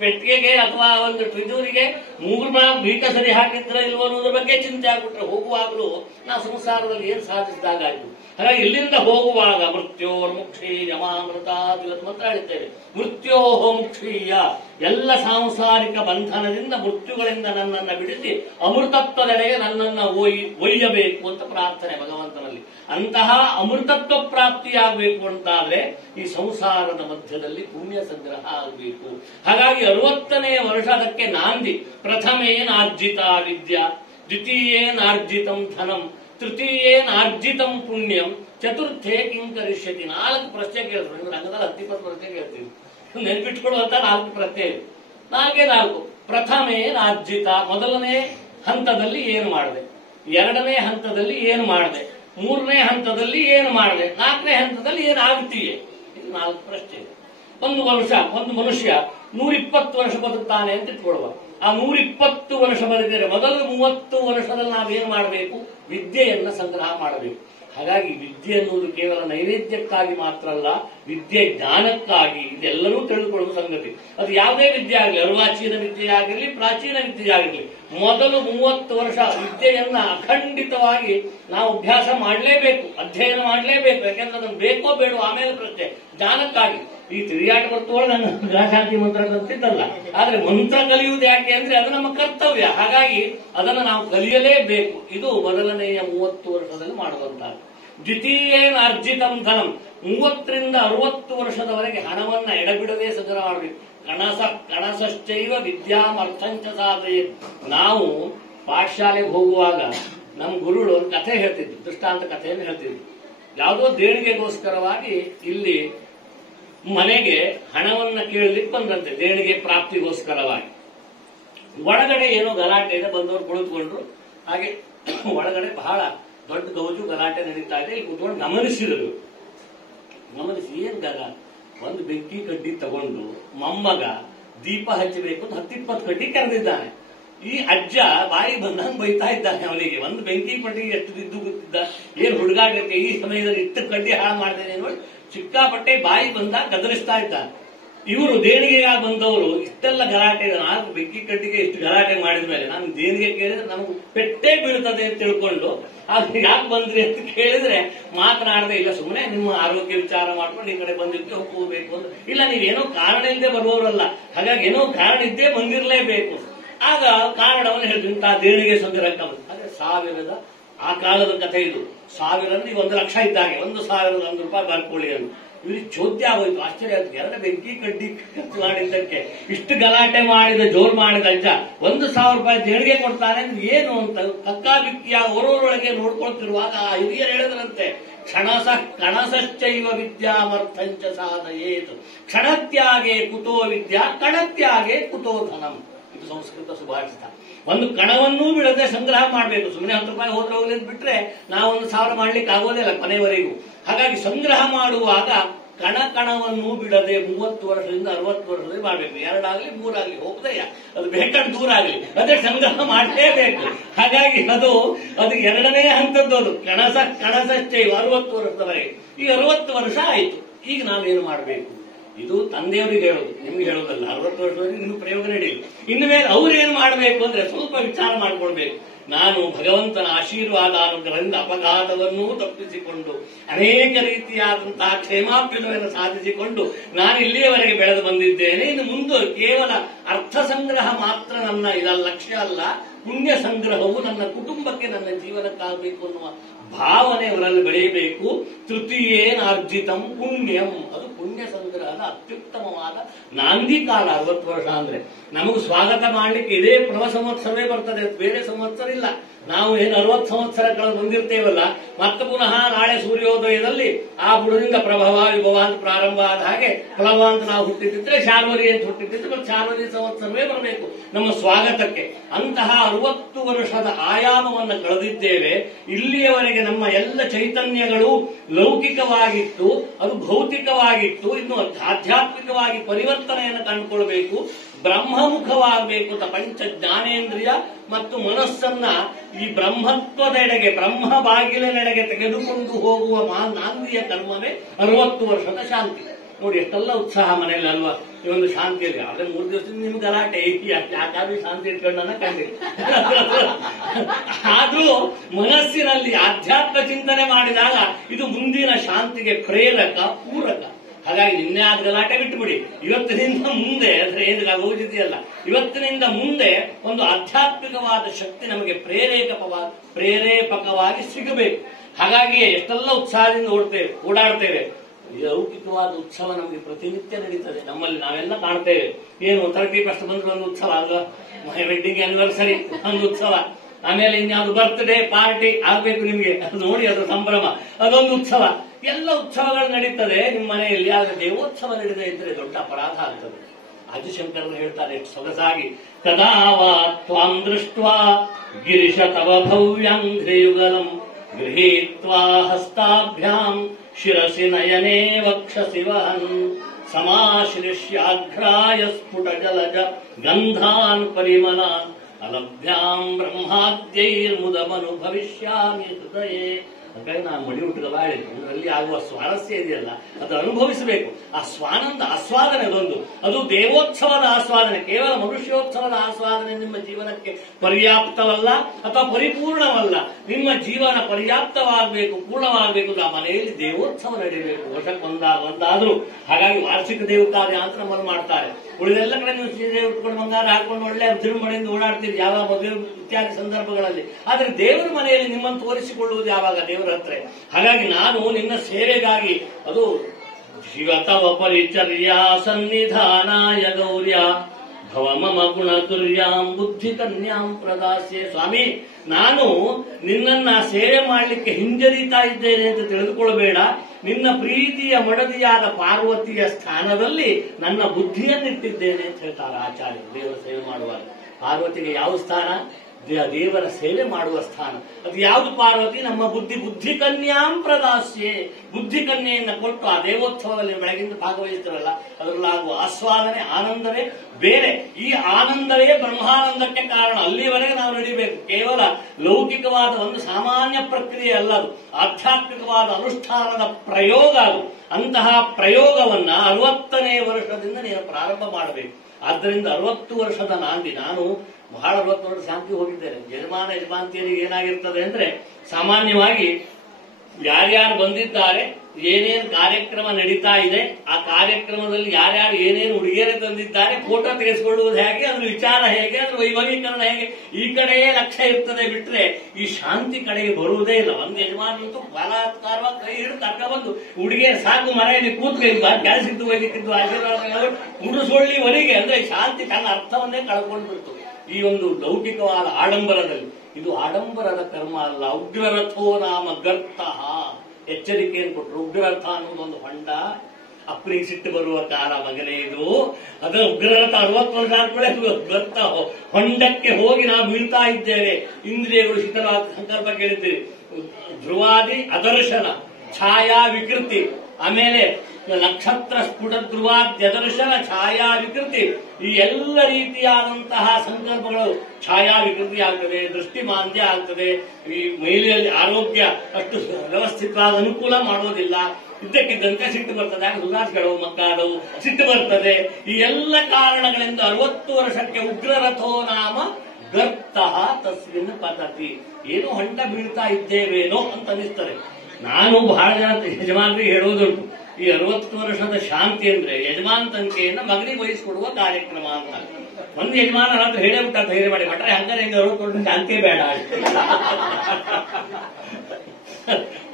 ಪೆಟ್ಟಿಗೆಗೆ ಅಥವಾ ಒಂದು ಟ್ರಿಜೂರಿಗೆ 3-4 ಬೀಗ ಸರಿ ಹಾಕಿದ್ರೆ ಇಲ್ವೋ ಅನ್ನೋದ್ರ ಬಗ್ಗೆ ಚಿಂತೆ ಆಗ್ಬಿಟ್ರೆ ಹೋಗುವಾಗಲೂ ನಾವು ಸಂಸಾರದಲ್ಲಿ ಏನ್ ಸಾಧಿಸಿದಾಗ ಆಯ್ತು. ಹಾಗಾಗಿ ಇಲ್ಲಿಂದ ಹೋಗುವಾಗ ಮೃತ್ಯೋರ್ ಮುಕ್ಷೀಯ ಮಾಮೃತ ಮಾತ್ರ ಹೇಳಿದ್ದೇವೆ. ಮೃತ್ಯೋಹೋ ಮುಕ್ಷೀಯ, ಎಲ್ಲ ಸಾಂಸಾರಿಕ ಬಂಧನದಿಂದ ಮೃತ್ಯುಗಳಿಂದ ನನ್ನನ್ನು ಬಿಡಿಸಿ ಅಮೃತತ್ವದೆಡೆಗೆ ನನ್ನನ್ನು ಒಯ್ಯಬೇಕು ಅಂತ ಪ್ರಾರ್ಥನೆ ಭಗವಂತನಲ್ಲಿ. ಅಂತಹ ಅಮೃತತ್ವ ಪ್ರಾಪ್ತಿಯಾಗಬೇಕು ಅಂತಾದ್ರೆ ಈ ಸಂಸಾರದ ಮಧ್ಯದಲ್ಲಿ ಪುಣ್ಯ ಸಂಗ್ರಹ ಆಗಬೇಕು. ಹಾಗಾಗಿ 60ನೇ ವರ್ಷ ಅದಕ್ಕೆ ನಾಂದಿ. ಪ್ರಥಮೇನಾರ್ಜಿತ ವಿದ್ಯಾ, ದ್ವಿತೀಯೇನಾರ್ಜಿತಂ ಧನಂ, ತೃತೀಯೇನಾರ್ಜಿತಂ ಪುಣ್ಯಂ, ಚತುರ್ಥೇ ಕಿಂ ಕರಿಷ್ಯತಿ. 4 ಪ್ರಶ್ನೆ ಕೇಳ್ತಾರೆ. ರಂಗದಲ್ಲಿ 10-20 ಪ್ರಶ್ನೆ ಕೇಳ್ತೀವಿ, ನೆನಪಿಟ್ಕೊಳ್ಳುವಂತ 4 ಪ್ರಶ್ನೆ. 4 ಪ್ರಥಮೇನಾರ್ಜಿತ, ಮೊದಲನೇ ಹಂತದಲ್ಲಿ ಏನು ಮಾಡಿದೆ, 2ನೇ ಹಂತದಲ್ಲಿ ಏನು ಮಾಡಿದೆ, 3ನೇ ಹಂತದಲ್ಲಿ ಏನು ಮಾಡಿದೆ, 4ನೇ ಹಂತದಲ್ಲಿ ಏನಾಗ್ತೀಯೇ. ಇದು 4 ಪ್ರಶ್ನೆ. ಒಂದು ಮನುಷ್ಯ 120 ವರ್ಷ ಬದುಕ್ತಾನೆ ಅಂತ ಇಟ್ಕೊಳ್ಳುವ. ಆ 120 ವರ್ಷ ಬದುಕಿದರೆ ಮೊದಲು 30 ವರ್ಷದಲ್ಲಿ ನಾವೇನು ಮಾಡಬೇಕು, ವಿದ್ಯೆಯನ್ನ ಸಂಗ್ರಹ ಮಾಡಬೇಕು. ಹಾಗಾಗಿ ವಿದ್ಯೆ ಎನ್ನುವುದು ಕೇವಲ ನೈವೇದ್ಯಕ್ಕಾಗಿ ಮಾತ್ರ ಅಲ್ಲ, ವಿದ್ಯೆ ಜ್ಞಾನಕ್ಕಾಗಿ. ಇದೆಲ್ಲರೂ ತಿಳಿದುಕೊಳ್ಳುವ ಸಂಗತಿ. ಅದು ಯಾವುದೇ ವಿದ್ಯೆ ಆಗಲಿ, ಅರ್ವಾಚೀನ ವಿದ್ಯೆ ಆಗಿರಲಿ, ಪ್ರಾಚೀನ ವಿದ್ಯೆ ಆಗಿರಲಿ, ಮೊದಲು 30 ವರ್ಷ ವಿದ್ಯೆಯನ್ನ ಅಖಂಡಿತವಾಗಿ ನಾವು ಅಭ್ಯಾಸ ಮಾಡಲೇಬೇಕು, ಅಧ್ಯಯನ ಮಾಡಲೇಬೇಕು. ಯಾಕೆಂದ್ರೆ ಅದನ್ನು ಬೇಕೋ ಬೇಡೋ ಆಮೇಲೆ ಪ್ರಶ್ನೆ. ಜ್ಞಾನಕ್ಕಾಗಿ ಈ ತಿರುಗಾಟ ಬರ್ತೋಳು ನನ್ನ ಗ್ರಹಶಾಂತಿ ಮಂತ್ರ ಕಲಿತಿದ್ದಲ್ಲ, ಆದ್ರೆ ಮಂತ್ರ ಕಲಿಯುವುದು ಯಾಕೆ ಅಂದ್ರೆ ಅದು ನಮ್ಮ ಕರ್ತವ್ಯ. ಹಾಗಾಗಿ ಅದನ್ನು ನಾವು ಕಲಿಯಲೇಬೇಕು. ಇದು ಮೊದಲನೆಯ 30 ವರ್ಷದಲ್ಲಿ ಮಾಡುವಂತಹ. ದ್ವಿತೀಯೇನಾರ್ಜಿತಂ ಧನಂ, 30ರಿಂದ 60 ವರ್ಷದವರೆಗೆ ಹಣವನ್ನ ಎಡಬಿಡದೆ ಸಂಗ್ರಹ ಮಾಡಬೇಕು. ಕಣಸಶ್ಚೈವ ವಿದ್ಯಾಮರ್ಥಂಚ ಸಾಧಯೇ. ನಾವು ಪಾಠಶಾಲೆಗೆ ಹೋಗುವಾಗ ನಮ್ಮ ಗುರುಗಳು ಒಂದು ಕಥೆ ಹೇಳ್ತಿದ್ರು, ದೃಷ್ಟಾಂತ ಕಥೆಯನ್ನು ಹೇಳ್ತಿದ್ರು. ಯಾವುದೋ ದೇಣಿಗೆಗೋಸ್ಕರವಾಗಿ ಇಲ್ಲಿ ಮನೆಗೆ ಹಣವನ್ನ ಕೇಳಲಿಕ್ಕೆ ಬಂದಂತೆ, ದೇಣಿಗೆ ಪ್ರಾಪ್ತಿಗೋಸ್ಕರವಾಗಿ. ಒಳಗಡೆ ಏನೋ ಗಲಾಟೆ ಇದೆ, ಬಂದವರು ಕುಳಿತುಕೊಂಡ್ರು. ಹಾಗೆ ಒಳಗಡೆ ಬಹಳ ದೊಡ್ಡ ಗೌಜು ಗಲಾಟೆ ನಡೀತಾ ಇದೆ. ಇಲ್ಲಿ ಕೂತ್ಕೊಂಡು ಗಮನಿಸಿದರು. ಗಮನಿಸಿ ಏನ್ಗಾಗ ಒಂದು ಬೆಂಕಿ ಕಡ್ಡಿ ತಗೊಂಡು ಮೊಮ್ಮಗ ದೀಪ ಹಚ್ಚಬೇಕು ಅಂತ 10-20 ಕಡ್ಡಿ ಕರೆದಿದ್ದಾನೆ. ಈ ಅಜ್ಜ ಬಾಯಿ ಬಂದಂಗ್ ಬೈತಾ ಇದ್ದಾನೆ ಅವನಿಗೆ. ಒಂದು ಬೆಂಕಿ ಪಟ್ಟಿಗೆ ಎಷ್ಟು ದಿದ್ದು ಗೊತ್ತಿದ್ದ, ಏನ್ ಹುಡುಗಾಟಕ್ಕೆ ಈ ಸಮಯದಲ್ಲಿ ಇಷ್ಟು ಕಡ್ಡಿ ಹಾಳು ಮಾಡ್ತೇನೆ ನೋಡಿ ಸಿಕ್ಕಾಪಟ್ಟೆ ಬಾಯಿ ಬಂದಾಗ ಗದರಿಸ್ತಾ ಇದ್ದಾನೆ. ಇವರು ದೇಣಿಗೆಗ ಬಂದವರು ಇಷ್ಟೆಲ್ಲ ಗಲಾಟೆ, ನಾನು ಬೆಂಕಿ ಕಡ್ಡಿಗೆ ಇಷ್ಟು ಗಲಾಟೆ ಮಾಡಿದ್ಮೇಲೆ ನಾನು ದೇಣಿಗೆ ಕೇಳಿದ್ರೆ ನಮಗೆ ಪೆಟ್ಟೆ ಬೀಳ್ತದೆ ಅಂತ ತಿಳ್ಕೊಂಡು ಅದು ಯಾಕೆ ಬಂದ್ರಿ ಅಂತ ಕೇಳಿದ್ರೆ ಮಾತನಾಡದೆ, ಇಲ್ಲ ಸುಮ್ಮನೆ ನಿಮ್ಮ ಆರೋಗ್ಯ ವಿಚಾರ ಮಾಡ್ಕೊಂಡು ಈ ಕಡೆ ಬಂದಿದ್ದೆ ಹೋಗಬೇಕು ಅಂತ. ಇಲ್ಲ, ನೀವೇನೋ ಕಾರಣ ಇಲ್ಲದೆ ಬರುವವರಲ್ಲ, ಹಾಗಾಗಿ ಏನೋ ಕಾರಣ ಇದ್ದೇ ಬಂದಿರಲೇಬೇಕು. ಆಗ ಕಾರಣವನ್ನು ಹೇಳ್ತೀನಿ, ದೇಣಿಗೆ ಸಂಖ್ಯೆ ರೊಕ್ಕ ಅದೇ 1000 ಆ ಕಾಲದ ಕಥೆ ಇದು. 1000 ಈಗ 1 ಲಕ್ಷ ಇದ್ದಾಗೆ 1,001 ರೂಪಾಯಿ ಬರ್ಕೊಳ್ಳಿ ಅಂತ. ಇವ್ರಿಗೆ ಚೋದ್ಯ ಆಗೋಯ್ತು, ಆಶ್ಚರ್ಯ ಆಯ್ತು. 2 ಬೆಂಕಿ ಕಡ್ಡಿ ಖರ್ಚು ಮಾಡಿದ್ದಕ್ಕೆ ಇಷ್ಟು ಗಲಾಟೆ ಮಾಡಿದ ಜೋರ್ ಮಾಡಿದ ಅಜ್ಜ 1,000 ರೂಪಾಯಿ ದೇಣಿಗೆ ಕೊಡ್ತಾನೆ ಅಂದ್ರೆ ಏನು ಅಂತ ಕಕ್ಕಾಬಿಕ್ಕಿಯ ಓರೋರೊಳಗೆ ನೋಡ್ಕೊಳ್ತಿರುವಾಗ ಆ ಹಿರಿಯರು ಹೇಳಿದ್ರಂತೆ, ಕಣಸಶ್ಚೈವ ವಿದ್ಯಾಮರ್ಥಂಚ ಸಾಧಯೇತು ಕ್ಷಣತ್ಯಾಗೆ ಕುತೋ ವಿದ್ಯಾ ಕಣತ್ಯಾಗೆ ಕುತೋ ಧನಂ. ಇದು ಸಂಸ್ಕೃತ ಸುಭಾಷಿತ. ಒಂದು ಕಣವನ್ನೂ ಬಿಡದೆ ಸಂಗ್ರಹ ಮಾಡಬೇಕು. ಸುಮ್ಮನೆ 10 ರೂಪಾಯಿ ಹೋದ್ರೆ ಹೋಗ್ಲಿ ಅಂತ ಬಿಟ್ರೆ ನಾವು 1,000 ಮಾಡ್ಲಿಕ್ಕೆ ಆಗೋದಿಲ್ಲ ಕೊನೆವರೆಗೂ. ಹಾಗಾಗಿ ಸಂಗ್ರಹ ಮಾಡುವಾಗ ಕಣವನ್ನೂ ಬಿಡದೆ 30 ವರ್ಷದಿಂದ 60 ವರ್ಷದಲ್ಲಿ ಮಾಡಬೇಕು. 2 ಆಗಲಿ 3 ಆಗಲಿ ಹೋಗದಯ್ಯ, ಅದು ಬೇಕಾದ್ರೆ ದೂರ ಆಗಲಿ, ಅದೇ ಸಂಗ್ರಹ ಮಾಡಲೇಬೇಕು. ಹಾಗಾಗಿ ಅದು 2ನೇ ಹಂತದ್ದು. ಅದು ಕಣಸಚ್ಚೆ 60 ವರ್ಷದವರೆಗೆ. ಈಗ 60 ವರ್ಷ ಆಯ್ತು. ಈಗ ನಾವೇನು ಮಾಡಬೇಕು? ಇದು ತಂದೆಯವರಿಗೆ ಹೇಳೋದು, ನಿಮ್ಗೆ ಹೇಳೋದಲ್ಲ. 60 ವರ್ಷದವರೆಗೆ ನಿಮ್ಗೆ ಪ್ರಯೋಗ ನಡೆಯಿಲ್ಲ. ಇನ್ನು ಮೇಲೆ ಅವ್ರೇನು ಮಾಡಬೇಕು ಅಂದ್ರೆ ಸ್ವಲ್ಪ ವಿಚಾರ ಮಾಡ್ಕೊಳ್ಬೇಕು. ನಾನು ಭಗವಂತನ ಆಶೀರ್ವಾದ ಅನುಗ್ರಹದಿಂದ ಅಪಘಾತವನ್ನೂ ತಪ್ಪಿಸಿಕೊಂಡು ಅನೇಕ ರೀತಿಯಾದಂತಹ ಕ್ಷೇಮಾಭ್ಯುದಯವನ್ನು ಸಾಧಿಸಿಕೊಂಡು ನಾನು ಇಲ್ಲಿಯವರೆಗೆ ಬೆಳೆದು ಬಂದಿದ್ದೇನೆ. ಇನ್ನು ಮುಂದೆ ಕೇವಲ ಅರ್ಥ ಸಂಗ್ರಹ ಮಾತ್ರ ನನ್ನ ಇದಲ್ಲ ಲಕ್ಷ್ಯ ಅಲ್ಲ, ಪುಣ್ಯ ಸಂಗ್ರಹವು ನನ್ನ ಕುಟುಂಬಕ್ಕೆ, ನನ್ನ ಜೀವನಕ್ಕಾಗಬೇಕು ಅನ್ನುವ ಭಾವನೆ ಅವರಲ್ಲಿ ಬೆಳೆಯಬೇಕು. ತೃತೀಯೇನಾರ್ಜಿತಂ ಪುಣ್ಯಂ, ಅದು ಪುಣ್ಯ ಸಂಗ್ರಹದ ಅತ್ಯುತ್ತಮವಾದ ನಾಂದಿ ಕಾಲ. 60 ವರ್ಷ ಅಂದ್ರೆ ನಮಗೆ ಸ್ವಾಗತ ಮಾಡ್ಲಿಕ್ಕೆ ಇದೇ ಪ್ರಣವ ಸಂವತ್ಸರವೇ ಬರ್ತದೆ, ಬೇರೆ ಸಂವತ್ಸರ ಇಲ್ಲ. ನಾವು ಏನು 60 ಸಂವತ್ಸರಗಳ ಬಂದಿರ್ತೇವಲ್ಲ, ಮತ್ತೆ ಪುನಃ ನಾಳೆ ಸೂರ್ಯೋದಯದಲ್ಲಿ ಆ ಬುಡದಿಂದ ಪ್ರಭವ ವಿಭವ ಅಂತ ಪ್ರಾರಂಭ ಆದ ಹಾಗೆ ಪ್ಲವ ಅಂತ ನಾವು ಹುಟ್ಟಿದ್ರೆ ಶಾರ್ವರಿ ಅಂತ ಹುಟ್ಟಿದ್ರೆ ಮತ್ತೆ ಶಾರ್ವರಿ ಸಂವತ್ಸರವೇ ಬರಬೇಕು ನಮ್ಮ ಸ್ವಾಗತಕ್ಕೆ. ಅಂತಹ 60 ವರ್ಷದ ಆಯಾಮವನ್ನು ಕಳೆದಿದ್ದೇವೆ. ಇಲ್ಲಿಯವರೆಗೆ ನಮ್ಮ ಎಲ್ಲ ಚೈತನ್ಯಗಳು ಲೌಕಿಕವಾಗಿತ್ತು, ಅದು ಭೌತಿಕವಾಗಿತ್ತು. ಇನ್ನು ಆಧ್ಯಾತ್ಮಿಕವಾಗಿ ಪರಿವರ್ತನೆಯನ್ನು ಕಂಡುಕೊಳ್ಬೇಕು, ಬ್ರಹ್ಮಮುಖವಾಗಬೇಕು ಅಂತ ಪಂಚ ಜ್ಞಾನೇಂದ್ರಿಯ ಮತ್ತು ಮನಸ್ಸನ್ನ ಈ ಬ್ರಹ್ಮತ್ವದೆಡೆಗೆ, ಬ್ರಹ್ಮ ಬಾಗಿಲಿನೆಡೆಗೆ ತೆಗೆದುಕೊಂಡು ಹೋಗುವ ನಾಂದಿಯ ಕರ್ಮವೇ 60 ವರ್ಷದ ಶಾಂತಿ. ನೋಡಿ ಎಷ್ಟೆಲ್ಲ ಉತ್ಸಾಹ ಮನೆಯಲ್ಲಿ ಅಲ್ವಾ ಈ ಒಂದು ಶಾಂತಿಯಲ್ಲಿ. ಆದ್ರೆ 3 ದಿವಸದಿಂದ ನಿಮ್ಗೆ ಗಲಾಟೆ ಯಾಕಾದ್ರೂ ಶಾಂತಿ ಇಟ್ಕೊಂಡನ್ನ ಕಂಡಿಲ್ಲ. ಆದ್ರೂ ಮನಸ್ಸಿನಲ್ಲಿ ಆಧ್ಯಾತ್ಮ ಚಿಂತನೆ ಮಾಡಿದಾಗ ಇದು ಮುಂದಿನ ಶಾಂತಿಗೆ ಪ್ರೇರಕ, ಪೂರಕ. ಹಾಗಾಗಿ ನಿನ್ನೆ ಆದ ಗಲಾಟೆ ಬಿಟ್ಟುಬಿಡಿ. ಇವತ್ತಿನಿಂದ ಮುಂದೆ ಅಂದ್ರೆ ಏನು ಆಗೋದಿದೆಯಲ್ಲ, ಇವತ್ತಿನಿಂದ ಮುಂದೆ ಒಂದು ಆಧ್ಯಾತ್ಮಿಕವಾದ ಶಕ್ತಿ ನಮಗೆ ಪ್ರೇರೇಪಕವಾಗಿ ಸಿಗಬೇಕು. ಹಾಗಾಗಿ ಎಷ್ಟೆಲ್ಲ ಉತ್ಸಾಹದಿಂದ ಓಡಾಡ್ತೇವೆ. ಲೌಕಿಕವಾದ ಉತ್ಸವ ನಮಗೆ ಪ್ರತಿನಿತ್ಯ ನಡೀತದೆ ನಮ್ಮಲ್ಲಿ. ನಾವೆಲ್ಲ ಕಾಣ್ತೇವೆ, ಏನು 31st ಬಂದ್ರೆ ಒಂದು ಉತ್ಸವ ಅಲ್ವಾ, ವೆಡ್ಡಿಂಗ್ ಆನಿವರ್ಸರಿ ಒಂದು ಉತ್ಸವ, ಆಮೇಲೆ ಇನ್ಯಾವುದು ಬರ್ತ್ಡೇ ಪಾರ್ಟಿ ಆಗ್ಬೇಕು ನಿಮ್ಗೆ, ಅದು ನೋಡಿ ಅದು ಸಂಭ್ರಮ, ಅದೊಂದು ಉತ್ಸವ. ಎಲ್ಲ ಉತ್ಸವಗಳು ನಡೀತದೆ ನಿಮ್ಮ ಮನೆಯಲ್ಲಿ. ಆಗ ದೇವೋತ್ಸವ ನಡೆದೇ ಇದ್ರೆ ದೊಡ್ಡ ಅಪರಾಧ ಆಗ್ತದೆ. ಆದಿಶಂಕರರು ಹೇಳ್ತಾರೆ ಎಷ್ಟು ಸೊಗಸಾಗಿ, ಕದಾವಾ ತ್ವಾಂ ದೃಷ್ಟ್ವಾ ಗಿರಿಶ ತವ ಭವ್ಯಾಂಘ್ರಿಯುಗಲಂ ಗೃಹೀತ್ವಾ ಹಸ್ತಾಭ್ಯಾಂ ಶಿರಸಿ ನಯನೇ ವಕ್ಷಸಿ ವಹನ್ ಸಮಾಶ್ಲಿಷ್ಯಾಘ್ರಾಯ ಸ್ಫುಟ ಜಲಜ ಗಂಧಾನ್ ಪರಿಮಲಾನ್ ಅಲಭ್ಯಾಂ ಬ್ರಹ್ಮಾದ್ಯೈರ್ಮುದಮನು ಭವಿಷ್ಯಾಮಿ ಹೃದಯೇ. ಹಾಗಾಗಿ ನಾನು ಮಡಿ ಹುಟ್ಟುಗಲ್ಲ ಹೇಳಿದ್ದು, ಅದರಲ್ಲಿ ಆಗುವ ಸ್ವಾರಸ್ಯ ಇದೆಯಲ್ಲ ಅದು ಅನುಭವಿಸಬೇಕು. ಆ ಆಸ್ವಾದನೆ ಅದೊಂದು, ಅದು ದೇವೋತ್ಸವದ ಆಸ್ವಾದನೆ, ಕೇವಲ ಮನುಷ್ಯೋತ್ಸವದ ಆಸ್ವಾದನೆ ನಿಮ್ಮ ಜೀವನಕ್ಕೆ ಪರ್ಯಾಪ್ತವಲ್ಲ ಅಥವಾ ಪರಿಪೂರ್ಣವಲ್ಲ. ನಿಮ್ಮ ಜೀವನ ಪರ್ಯಾಪ್ತವಾಗಬೇಕು, ಪೂರ್ಣವಾಗಬೇಕು. ಆ ಮನೆಯಲ್ಲಿ ದೇವೋತ್ಸವ ನಡೀಬೇಕು, ವರ್ಷಕ್ಕೆ ಒಂದಾದ್ರೂ. ಹಾಗಾಗಿ ವಾರ್ಷಿಕ ದೇವಕಾರ್ಯ ಅಂತ ನಮ್ಮನ್ನು ಮಾಡ್ತಾರೆ. ಉಳಿದೆಲ್ಲ ಕಡೆ ನೀವು ಸೀರೆ ಉಟ್ಕೊಂಡು ಬಂಗಾರ ಹಾಕೊಂಡು ಒಳ್ಳೆ ವಿಜೃಂಭಣೆಯಿಂದ ಓಡಾಡ್ತೀರಿ ಯಾವ ಮದುವೆ ಇತ್ಯಾದಿ ಸಂದರ್ಭಗಳಲ್ಲಿ. ಆದ್ರೆ ದೇವರ ಮನೆಯಲ್ಲಿ ನಿಮ್ಮನ್ನು ತೋರಿಸಿಕೊಳ್ಳುವುದು ಯಾವಾಗ? ದೇವರ ಹತ್ರ. ಹಾಗಾಗಿ ನಾನು ನಿನ್ನ ಸೇವೆಗಾಗಿ, ಅದು ಶಿವತವ ಪರಿಚರ್ಯಾ ಸನ್ನಿಧಾನಾಯ ಗೌರ್ಯ ಭವ ಮಮ ಗುಣತುರ್ಯಾಂ ಬುದ್ಧಿ ಕನ್ಯಾಂ ಪ್ರದಾಸ್ಯೆ. ಸ್ವಾಮಿ, ನಾನು ನಿನ್ನನ್ನ ಸೇವೆ ಮಾಡಲಿಕ್ಕೆ ಹಿಂಜರಿತಾ ಇದ್ದೇನೆ ಅಂತ ತಿಳಿದುಕೊಳ್ಳಬೇಡ. ನಿನ್ನ ಪ್ರೀತಿಯ ಮಡದಿಯಾದ ಪಾರ್ವತಿಯ ಸ್ಥಾನದಲ್ಲಿ ನನ್ನ ಬುದ್ಧಿಯನ್ನಿಟ್ಟಿದ್ದೇನೆ ಅಂತ ಹೇಳ್ತಾರೆ ಆಚಾರ್ಯರು ದೇವರ ಸೇವೆ ಮಾಡುವಾಗ. ಪಾರ್ವತಿಗೆ ಯಾವ ಸ್ಥಾನ? ದೇವರ ಸೇವೆ ಮಾಡುವ ಸ್ಥಾನ. ಅದು ಯಾವುದು ಪಾರ್ವತಿ? ನಮ್ಮ ಬುದ್ಧಿ ಕನ್ಯಾಂ ಪ್ರದಾಸ್ಯೆ. ಬುದ್ಧಿ ಕನ್ಯೆಯನ್ನ ಕೊಟ್ಟು ಆ ದೇವೋತ್ಸವದಲ್ಲಿ ಬೆಳಗಿಂದ ಭಾಗವಹಿಸ್ತಾರಲ್ಲ, ಅದರಲ್ಲಾಗುವ ಆಸ್ವಾದನೆ, ಆನಂದವೇ ಬೇರೆ. ಈ ಆನಂದವೇ ಬ್ರಹ್ಮಾನಂದಕ್ಕೆ ಕಾರಣ. ಅಲ್ಲಿವರೆಗೆ ನಾವು ನಡಿಬೇಕು. ಕೇವಲ ಲೌಕಿಕವಾದ ಒಂದು ಸಾಮಾನ್ಯ ಪ್ರಕ್ರಿಯೆ ಅಲ್ಲ, ಅದು ಆಧ್ಯಾತ್ಮಿಕವಾದ ಅನುಷ್ಠಾನದ ಪ್ರಯೋಗ. ಅದು ಅಂತಹ ಪ್ರಯೋಗವನ್ನ 60ನೇ ವರ್ಷದಿಂದ ನೀನು ಪ್ರಾರಂಭ ಮಾಡಬೇಕು. ಆದ್ದರಿಂದ 60 ವರ್ಷದ ನಾಂದಿ. ನಾನು ಬಹಳ 60 ವರ್ಷ ಶಾಂತಿ ಹೋಗಿದ್ದೇನೆ. ಯಜಮಾಂತಿಯರಿಗೆ ಏನಾಗಿರ್ತದೆ ಅಂದ್ರೆ, ಸಾಮಾನ್ಯವಾಗಿ ಯಾರ್ಯಾರು ಬಂದಿದ್ದಾರೆ, ಏನೇನು ಕಾರ್ಯಕ್ರಮ ನಡೀತಾ ಇದೆ, ಆ ಕಾರ್ಯಕ್ರಮದಲ್ಲಿ ಯಾರ್ಯಾರು ಏನೇನು ಉಡುಗೊರೆ ತಂದಿದ್ದಾರೆ, ಫೋಟೋ ತೆಗೆಸಿಕೊಳ್ಳುವುದು ಹೇಗೆ, ಅದ್ರ ವಿಚಾರ ಹೇಗೆ, ಅದ್ರ ವೈಭವೀಕರಣ ಹೇಗೆ, ಈ ಕಡೆಯೇ ಲಕ್ಷ್ಯ ಇರ್ತದೆ. ಬಿಟ್ರೆ ಈ ಶಾಂತಿ ಕಡೆಗೆ ಬರುವುದೇ ಇಲ್ಲ. ಒಂದು ಯಜಮಾನಂತೂ ಬಲಾತ್ಕಾರವಾಗಿ ಕೈ ಹಿಡಿದು ತರ್ಕ ಬಂದು ಉಡುಗೆ ಸಾಕು ಮನೆಯಲ್ಲಿ ಕೂತ್ಲಿಲ್ಲ, ಕೆಲಸಿದ್ದು ವೈದಿಕಿದ್ದು ಆಶೀರ್ವಾದ ಉಡಿಸೊಳ್ಳಿವರೆಗೆ ಅಂದ್ರೆ ಶಾಂತಿ ತನ್ನ ಅರ್ಥವನ್ನೇ ಕಳ್ಕೊಂಡು ಬಿಡ್ತು ಈ ಒಂದು ಲೌಕಿಕವಾದ ಆಡಂಬರದಲ್ಲಿ. ಇದು ಆಡಂಬರದ ಕರ್ಮ ಅಲ್ಲ. ಉಗ್ರರಥೋ ನಾಮ ಗರ್ತ. ಎಚ್ಚರಿಕೆಯನ್ನು ಕೊಟ್ಟರು. ಉಗ್ರರಥ ಅನ್ನೋದು ಒಂದು ಹೊಂಡ. ಅಪ್ಪನಿಗೆ ಸಿಟ್ಟು ಬರುವ ಕಾಲ ಮಗನೇ ಇದು. ಅದರ ಉಗ್ರರಥ 60 ವರ್ಷ ಆದ್ಮೇಲೆ ಗರ್ತ ಹೊಂಡಕ್ಕೆ ಹೋಗಿ ನಾವು ಬೀಳ್ತಾ ಇದ್ದೇವೆ. ಇಂದ್ರಿಯಗಳು ಶಿಥಿಲವಾದ ಸಂಕಲ್ಪ ಕೇಳಿದ್ದೀರಿ. ಧ್ರುವಾದಿ ಅದರ್ಶನ, ಛಾಯಾ ವಿಕೃತಿ, ಆಮೇಲೆ ನಕ್ಷತ್ರ ಸ್ಫುಟ ಧ್ರುವಾದ್ಯದರ್ಶನ, ಛಾಯಾ ವಿಕೃತಿ, ಈ ಎಲ್ಲ ರೀತಿಯಾದಂತಹ ಸಂಕಲ್ಪಗಳು ಛಾಯಾ ವಿಕೃತಿ ಆಗ್ತದೆ, ದೃಷ್ಟಿ ಮಾಂದ್ಯ ಆಗ್ತದೆ. ಈ ಮಹಿಳೆಯಲ್ಲಿ ಆರೋಗ್ಯ ಅಷ್ಟು ವ್ಯವಸ್ಥಿತವಾದ ಅನುಕೂಲ ಮಾಡೋದಿಲ್ಲ. ಇದ್ದಕ್ಕಿದ್ದಂತೆ ಸಿಟ್ಟು ಬರ್ತದೆ. ಆಗ ಸುಧಾರಿಸಿಗಳು ಮಕ್ಕಳಾದವು, ಸಿಟ್ಟು ಬರ್ತದೆ. ಈ ಎಲ್ಲ ಕಾರಣಗಳಿಂದ 60 ವರ್ಷಕ್ಕೆ ಉಗ್ರರಥೋ ನಾಮ ಗರ್ತ ತಸ್ಮಿನ್ ಪತತಿ. ಏನು ಹೊಂಡ ಬೀಳ್ತಾ ಇದ್ದೇವೇನೋ ಅಂತ ಅನಿಸ್ತದೆ. ನಾನು ಬಹಳ ಜನ ಯಜಮಾನರಿಗೆ ಹೇಳೋದುಂಟು, ಈ 60 ವರ್ಷದ ಶಾಂತಿ ಅಂದ್ರೆ ಯಜಮಾನ್ ತಂಕೆಯನ್ನು ಮಗನಿಗೆ ವಹಿಸಿಕೊಡುವ ಕಾರ್ಯಕ್ರಮ ಅಂತ. ಒಂದು ಯಜಮಾನ ಹತ್ರ ಹೇಳೇ ಬಿಟ್ಟ, ಧೈರ್ಯ ಮಾಡಿ ಮಟ್ರೆ ಹಂಗಾರೆ ಹೆಂಗೆ 60 ವರ್ಷ ಶಾಂತಿ ಬೇಡ.